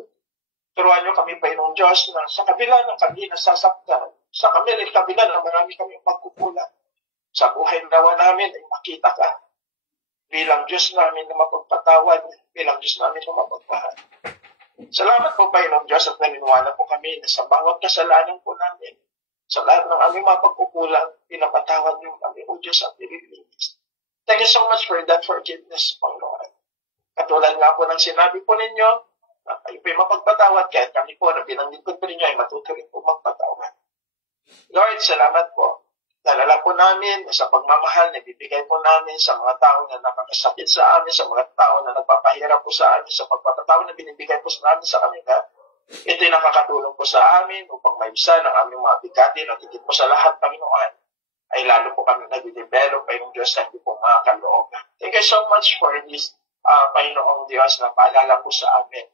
Turuan niyo kami, Panginoong Diyos, na sa kabila ng kami nasasaktan, sa kabila ng marami kami pagkukulang, sa buhay nawa namin ay makita ka bilang Diyos namin na mapagpatawad, bilang Diyos namin na mapagmahal. Salamat po, Panginoong Diyos, at naniniwala po kami na sa bawat kasalanan po namin, sa lahat ng aming mga pagkukulang, pinapatawad niyo kami, O Diyos, at nililinis. Thank you so much for that forgiveness, Panginoon. Katulad nga po ng sinabi po ninyo, na kayo po'y mapagpatawad, kahit kami po na bilang lingkod po ninyo ay matuto rin po magpatawad. Lord, salamat po. Nalala po namin sa pagmamahal na bibigay po namin sa mga tao na nakakasakit sa amin, sa mga tao na nagpapahirap po sa amin, sa pagpapatawad na binibigay po sa amin sa kanila. Ito'y nakakatulong po sa amin upang maibsan ang aming mga bigatin at higit po sa lahat, Panginoon, ay lalo po kami nag-develop ay ng Diyos na hindi po makakaloob. Thank you so much for this, Panginoong Diyos, na paalala po sa amin.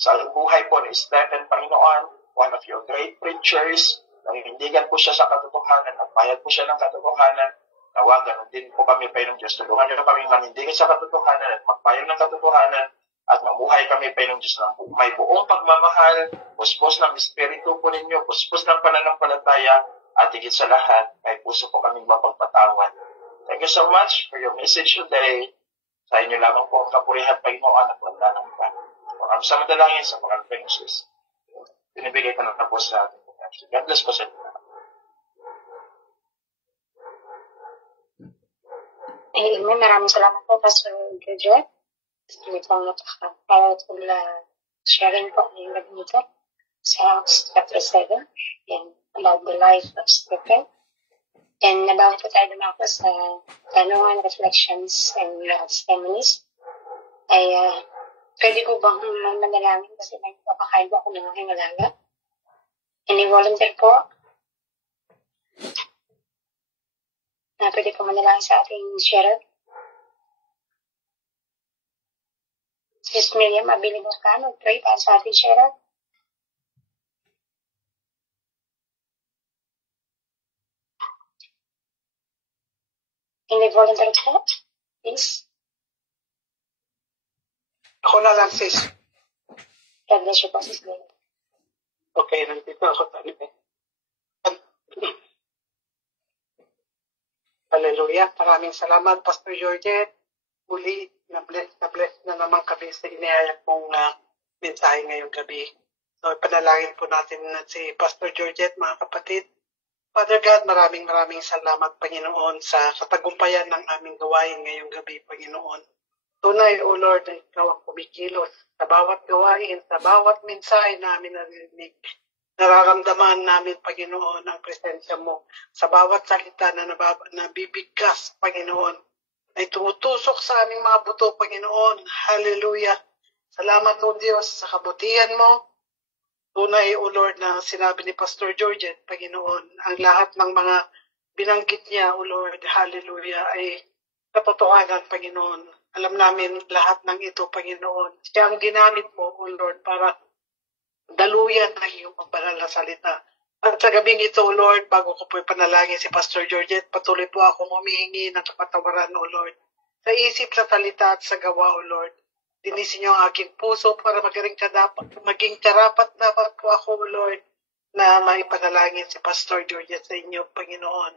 Sa buhay po ni Stephen, Panginoon, one of your great preachers, nanginindigan po siya sa katotohanan at bayad po siya ng katotohanan. Nawa, ganun din po kami, Panginoong Diyos. Tulungan niyo kami manindigan sa katotohanan at magpayag ng katotohanan at mamuhay kami, Panginoong Diyos, ng may buong pagmamahal, puspos ng Espiritu po ninyo, puspos ng pananampalataya, at higit sa lahat, ay puso po kaming mapagpatawad. Thank you so much for your message today. Sa inyo lamang po ang kapurihan, Panginoon, at wala ng pa. Maraming sa madalangin sa mga Panginoon. Binibigay ko na po sa atin. God bless po sa inyo. Amen. Maraming salamat po, Pastor Gudret. Hindi po napaka-powerful sharing po ngayong gabi nito sa Acts chapter 7 and about the life of Stephen. And nabawi po tayo naman po sa tanungan, reflections, and testimonies. Ay, pwede ko bang manalangin kasi may papakain po ako ng aking alaga? Any volunteer po? Na pwede po manalangin sa ating sharer? Sis Miriam, available ka? Mag-pray para sa ating sharer? Any volunteer po? Please. Ako na lang, sis. God bless you po, Sis Miriam. Okay, nandito ako. Hallelujah. Maraming salamat, Pastor Georgette. Muli, na-bless na naman kami sa inihayag mong mensahe ngayong gabi. So, panalangin po natin si Pastor Georgette, mga kapatid. Father God, maraming salamat, Panginoon, sa katagumpayan ng aming gawain ngayong gabi, Panginoon. Tunay, O Lord, na Ikaw ang kumikilos sa bawat gawain, sa bawat mensahe namin narinig. Nararamdaman namin, Panginoon, ang presensya mo sa bawat salita na nabibigkas, Panginoon, ay tumutusok sa aming mga buto, Panginoon. Hallelujah. Salamat, O Diyos, sa kabutihan mo. Tunay, O Lord, na sinabi ni Pastor Georgette, Panginoon, ang lahat ng mga binanggit niya, O Lord, hallelujah, ay katotohanan, Panginoon. Alam namin lahat ng ito, Panginoon. Siya ang ginamit mo, O Lord, para daluyan ng iyong banal na salita. At sa gabing ito, Lord, bago ko po ipanalangin si Pastor Georgette, patuloy po akong humihingi ng kapatawaran, O Lord, sa isip, sa salita at sa gawa, O Lord. Dinisin niyo ang aking puso para maging karapat dapat po ako, O Lord, na maipanalangin si Pastor Georgette sa inyo, Panginoon.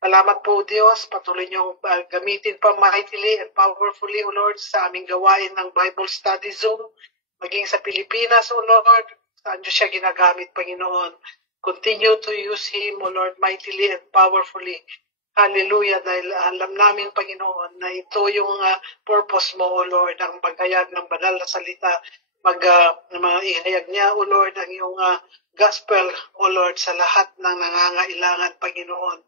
Salamat po, Diyos. Patuloy niyo gamitin pa mightily and powerfully, O Lord, sa aming gawain ng Bible Study Zoom, maging sa Pilipinas, O Lord, saan niyo siya ginagamit, Panginoon. Continue to use Him, O Lord, mightily and powerfully. Hallelujah, dahil alam namin, Panginoon, na ito yung purpose mo, O Lord, ang maghayag ng banal na salita, ihayag niya, O Lord, ang iyong gospel, O Lord, sa lahat ng nangangailangan, Panginoon.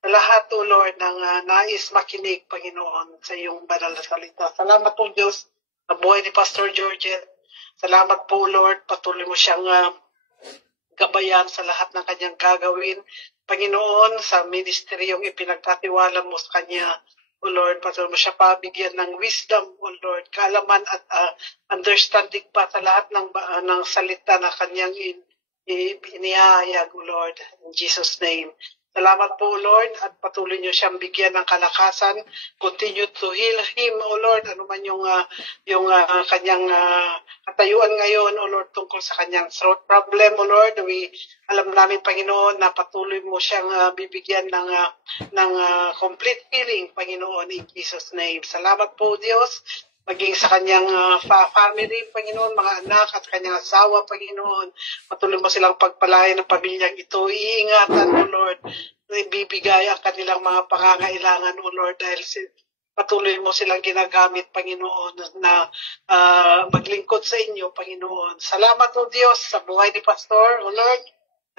Sa lahat, O Lord, ng nais makinig, Panginoon, sa iyong banal na salita. Salamat po, Diyos. ang buhay ni Pastor Georgette. Salamat po, Lord. Patuloy mo siyang gabayan sa lahat ng kanyang gagawin. Panginoon, sa ministeryong ipinagkatiwala mo sa kanya, O Lord, patuloy mo siya pabigyan ng wisdom, O Lord, kaalaman at understanding pa sa lahat ng salita na kanyang inihahayag, O Lord, in Jesus' name. Salamat po, Lord, at patuloy niyo siyang bigyan ng kalakasan. Continue to heal him, O Lord, ano man yung kanyang katayuan ngayon, O Lord, tungkol sa kanyang throat problem, O Lord. Alam namin, Panginoon, na patuloy mo siyang bibigyan ng complete healing, Panginoon, in Jesus' name. Salamat po, Diyos, maging sa kanyang family, Panginoon, mga anak at kanyang asawa, Panginoon. Patuloy mo silang pagpalain ng pamilyang ito. Iingatan, O Lord, ibibigay ang kanilang mga pangangailangan, O Lord, dahil patuloy mo silang ginagamit, Panginoon, na maglingkod sa inyo, Panginoon. Salamat, O Diyos, sa buhay ni Pastor, O Lord.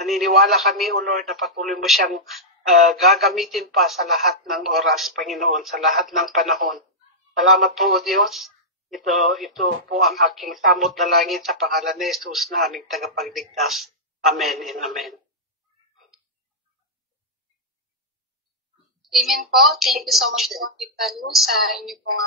Naniniwala kami, O Lord, na patuloy mo siyang gagamitin pa sa lahat ng oras, Panginoon, sa lahat ng panahon. Salamat po, O Diyos. Ito po ang aking samot na langit sa pangalan ni Jesus na aming tagapagligtas. Amen and amen. Amen po. Thank you so much po, Tita Lu, sa inyo pong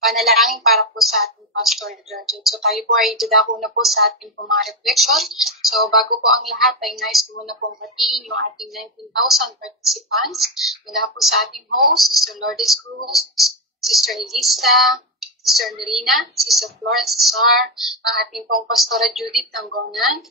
panalangin para po sa ating Pastor Georgette. So tayo po ay dadako na po sa ating pong mga reflection. So bago po ang lahat ay nais ko muna pong batiin yung ating 19,000 participants. Mula po sa ating host, Sister Lourdes Cruz, Sister Elisa, Sister Marina, Sister Florence Cesar, ang ating pong Pastora Judith Tanggonan,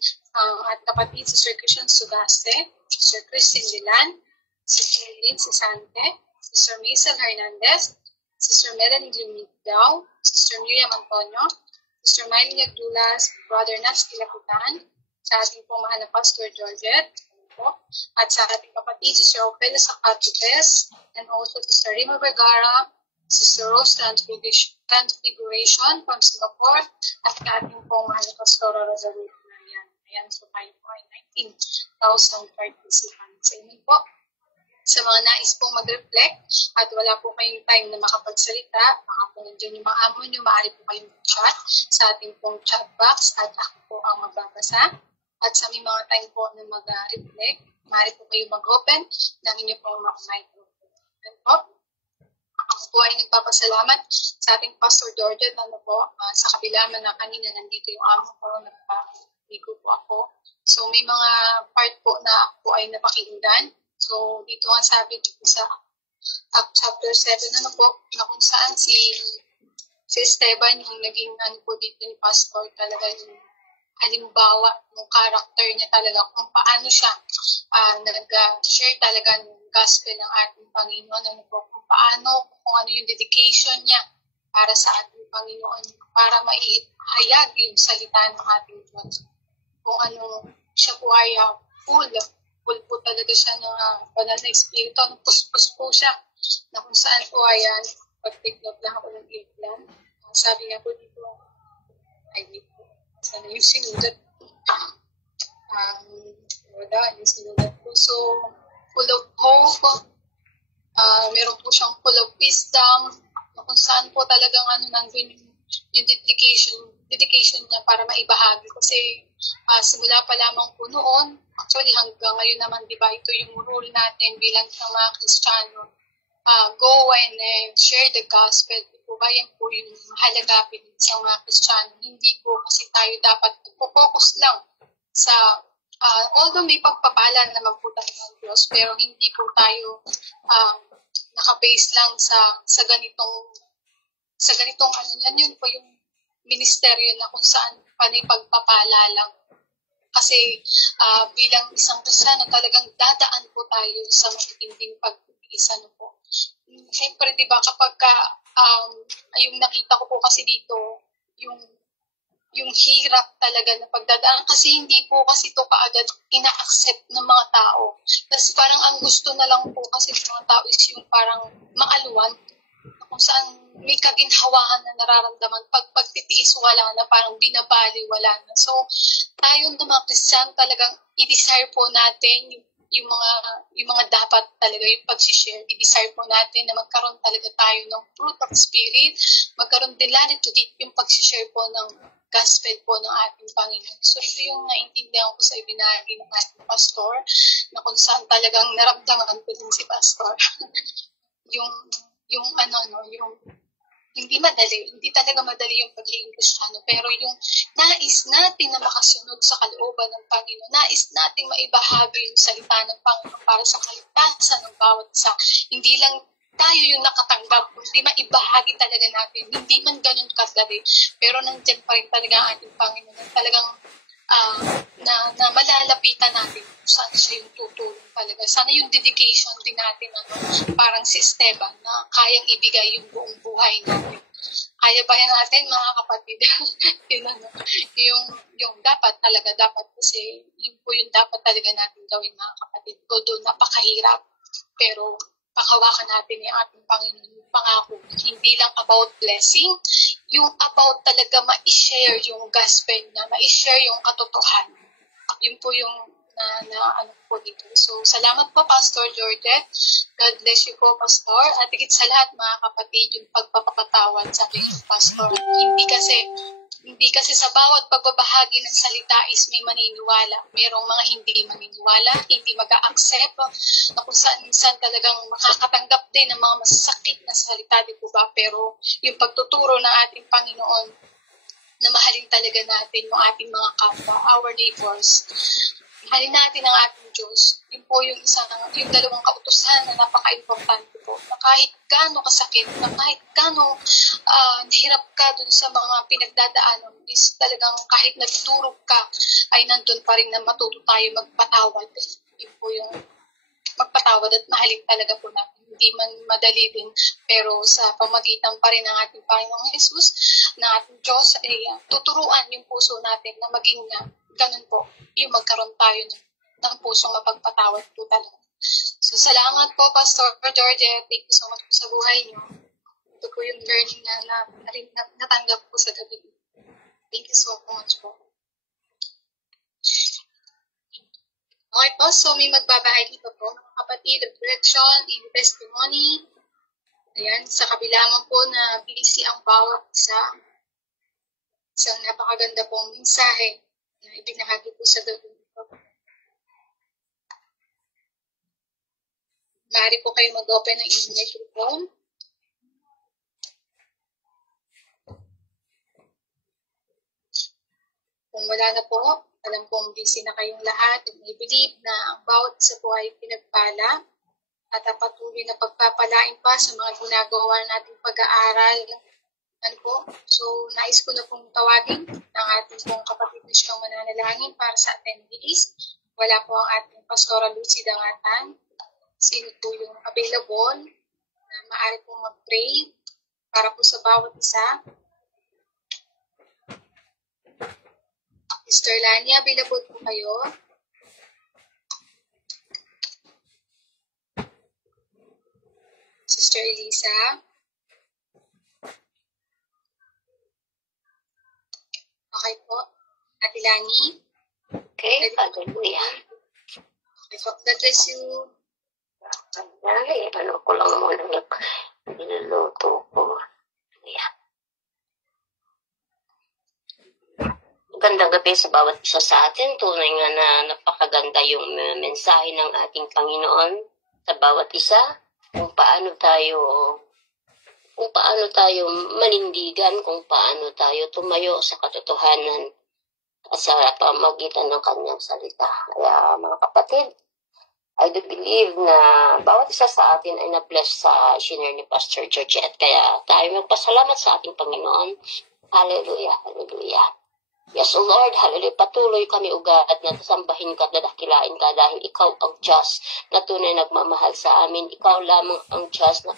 at kapatid Sister Christian Sugaste, Sister Christine Dilan, Sister Lynn Sisante, Sister Maisel Hernandez, Sister Melanie Lumigdao, Sister Miriam Antonio, Sister Miley Nagdulas, Brother Nats Kilaputan, sa ating pong mahal na Pastor Georgette, at sa ating kapatid Sister Ophelia Sacatutes, and also Sister Rima Vergara, Sister Rose Transfiguration from Singapore, at ating pong mahal na Pastora Rosalie Marian. Ayan, so tayo po ay 19,000 participants. Amen po. Sa mga nais pong mag-reflect at wala po kayong time na makapagsalita, baka po nandiyan yung mga amo nyo, maaari po kayong chat sa ating pong chat box at ako po ang magbabasa. At sa may mga time po na mag-reflect, maaari po kayong mag-open ng inyo pong mga microphone. And po, ako po ay nagpapasalamat sa ating Pastor Georgette, sa kabila man na kanina nandito yung amo ko, nagpapaligo po ako. So may mga part po na ako po ay napakinggan. So dito ang sabi dito sa chapter 7 na kung saan si Esteban yung naging po dito ni Pastor, talaga yung halimbawa ng character niya talaga kung paano siya nag-share talaga ng gospel ng ating Panginoon, kung ano yung dedication niya para sa ating Panginoon, para maihayag yung salita ng ating Diyos. Kung ano siya po ay full po talaga siya ng banal na espiritu, puspos po siya, na kung saan po ayan, pag-take note lang ako ng plan. Sabi nga po dito, sana yung sinulat. Yung sinulat po. So, full of hope, meron po siyang full of wisdom, na kung saan po talagang nandun yung dedication niya para maibahagi. Kasi simula pa lamang po noon, actually hanggang ngayon naman, di ba, ito yung rule natin bilang mga Kristiyano. Go and share the gospel. Po ba yan po yung mahalaga sa mga Kristiyano? Hindi po kasi tayo dapat focus lang sa, although may pagpapala naman po tayo ng Diyos, pero hindi po tayo nakabase lang sa ganitong yun po yung ministeryo na kung saan panay pagpapala lang. Kasi bilang isang Kristiyano, talagang dadaan po tayo sa matitinding pag-iisa po. Siyempre, di ba, kapag yung nakita ko po kasi dito, yung hirap talaga na pagdadaan, kasi hindi po kasi ito kaagad ina-accept ng mga tao. Kasi parang ang gusto na lang po kasi ng mga tao is yung parang maaluan, kung saan may kaginhawahan na nararamdaman, pagtitiis wala na, parang binabali wala na. So tayo na mga Kristiyano, talagang i-desire po natin yung mga dapat talaga yung pag-share, i-desire po natin na magkaroon talaga tayo ng fruit of spirit, magkaroon din lalo to yung pag-share po ng gospel po ng ating Panginoon. So ito yung naintindihan ko sa ibinahagi ng ating pastor, na kung saan talagang naramdaman ko din si pastor. yung hindi talaga madali yung pagiging Kristiyano, pero yung nais natin na makasunod sa kalooban ng Panginoon, nais natin maibahagi yung salita ng Panginoon para sa kaligtasan ng bawat isa. Hindi lang tayo yung nakatanggap, kundi maibahagi talaga natin. Hindi man ganun kadali, pero nandiyan pa rin talaga ang ating Panginoon, talagang na malalapitan natin kung saan siya yung tutulong talaga. Sana yung dedication din natin, parang si Esteban, na kayang ibigay yung buong buhay natin. Kaya ba yan natin, mga kapatid? yung dapat kasi yun po yung dapat talaga natin gawin, mga kapatid. Although napakahirap, pero panghawakan natin yung ating Panginoon, yung pangako. Hindi lang about blessing, yung about talaga ma-share yung gospel na, ma-share yung katotohanan. Yun po yung ano po dito. So, salamat po, Pastor Georgette. God bless you po, Pastor. At higit sa lahat, mga kapatid, yung pagpapatawad sa aking Pastor. Hindi kasi sa bawat pagbabahagi ng salita is may maniniwala. Merong mga hindi maniniwala, hindi mag-a-accept, na kung saan talagang makakatanggap din ng mga masasakit na salita, di po ba? Pero yung pagtuturo ng ating Panginoon na mahalin talaga natin yung ating mga kapwa, our neighbors. Mahalin natin ang ating Diyos. Yun po yung dalawang kautusan na napaka-importante po. Na kahit gaano kasakit, na kahit gaano nahirap ka dun sa mga pinagdadaanan, is talagang kahit natutulog ka, ay nandun pa rin na matuto tayo magpatawad. Yun po yung magpatawad at mahalin talaga po natin. Hindi man madali din, pero sa pamagitan pa rin ng ating Panginoong Jesus, na ating Diyos, ay tuturuan yung puso natin na maging ganun po, yung magkaroon tayo ng pusong mapagpatawad po talaga. So, salamat po, Pastor Georgette. Thank you so much po sa buhay niyo. Ito po yung learning na natanggap po sa gabi. Thank you so much po. Okay po, so may magbabahagi pa po, mga kapatid, reflection and testimony. Ayan, sa kabila man po na busy ang bawat isa, isang napakaganda pong mensahe na ibinahagi po sa gabi nito. Maaari po kayo mag-open ng inyong microphone. Kung wala na po, alam kong busy na kayong lahat at may believe na ang bawat isa po ay pinagpala at patuloy na pagpapalain pa sa mga ginagawa nating pag-aaral. So, nais ko na pong tawagin ang ating pong kapatid na siyang mananalangin para sa attendees. Wala po ang ating Pastora Lucy Dangatan. Sino po yung available na maaari pong mag-pray para po sa bawat isa? Sister Lani, available po kayo? Sister Elisa? Okay po. Ate Lani? Okay, hallelujah. Okay po. God bless you. Ay, ano ko lang muna niluluto ko. Hallelujah. Magandang gabi sa bawat isa sa atin. Tunay nga na napakaganda yung mensahe ng ating Panginoon sa bawat isa. Kung paano tayo manindigan, kung paano tayo tumayo sa katotohanan sa pamagitan ng kanyang salita. Kaya mga kapatid, I do believe na bawat isa sa atin ay na-bless sa shinare ni Pastor Georgette. Kaya tayo magpasalamat sa ating Panginoon. Hallelujah, hallelujah. Yes, O Lord, hallelujah. Patuloy kami ugat na sambahin ka at nadakilain ka dahil ikaw ang Diyos na tunay nagmamahal sa amin. Ikaw lamang ang Diyos na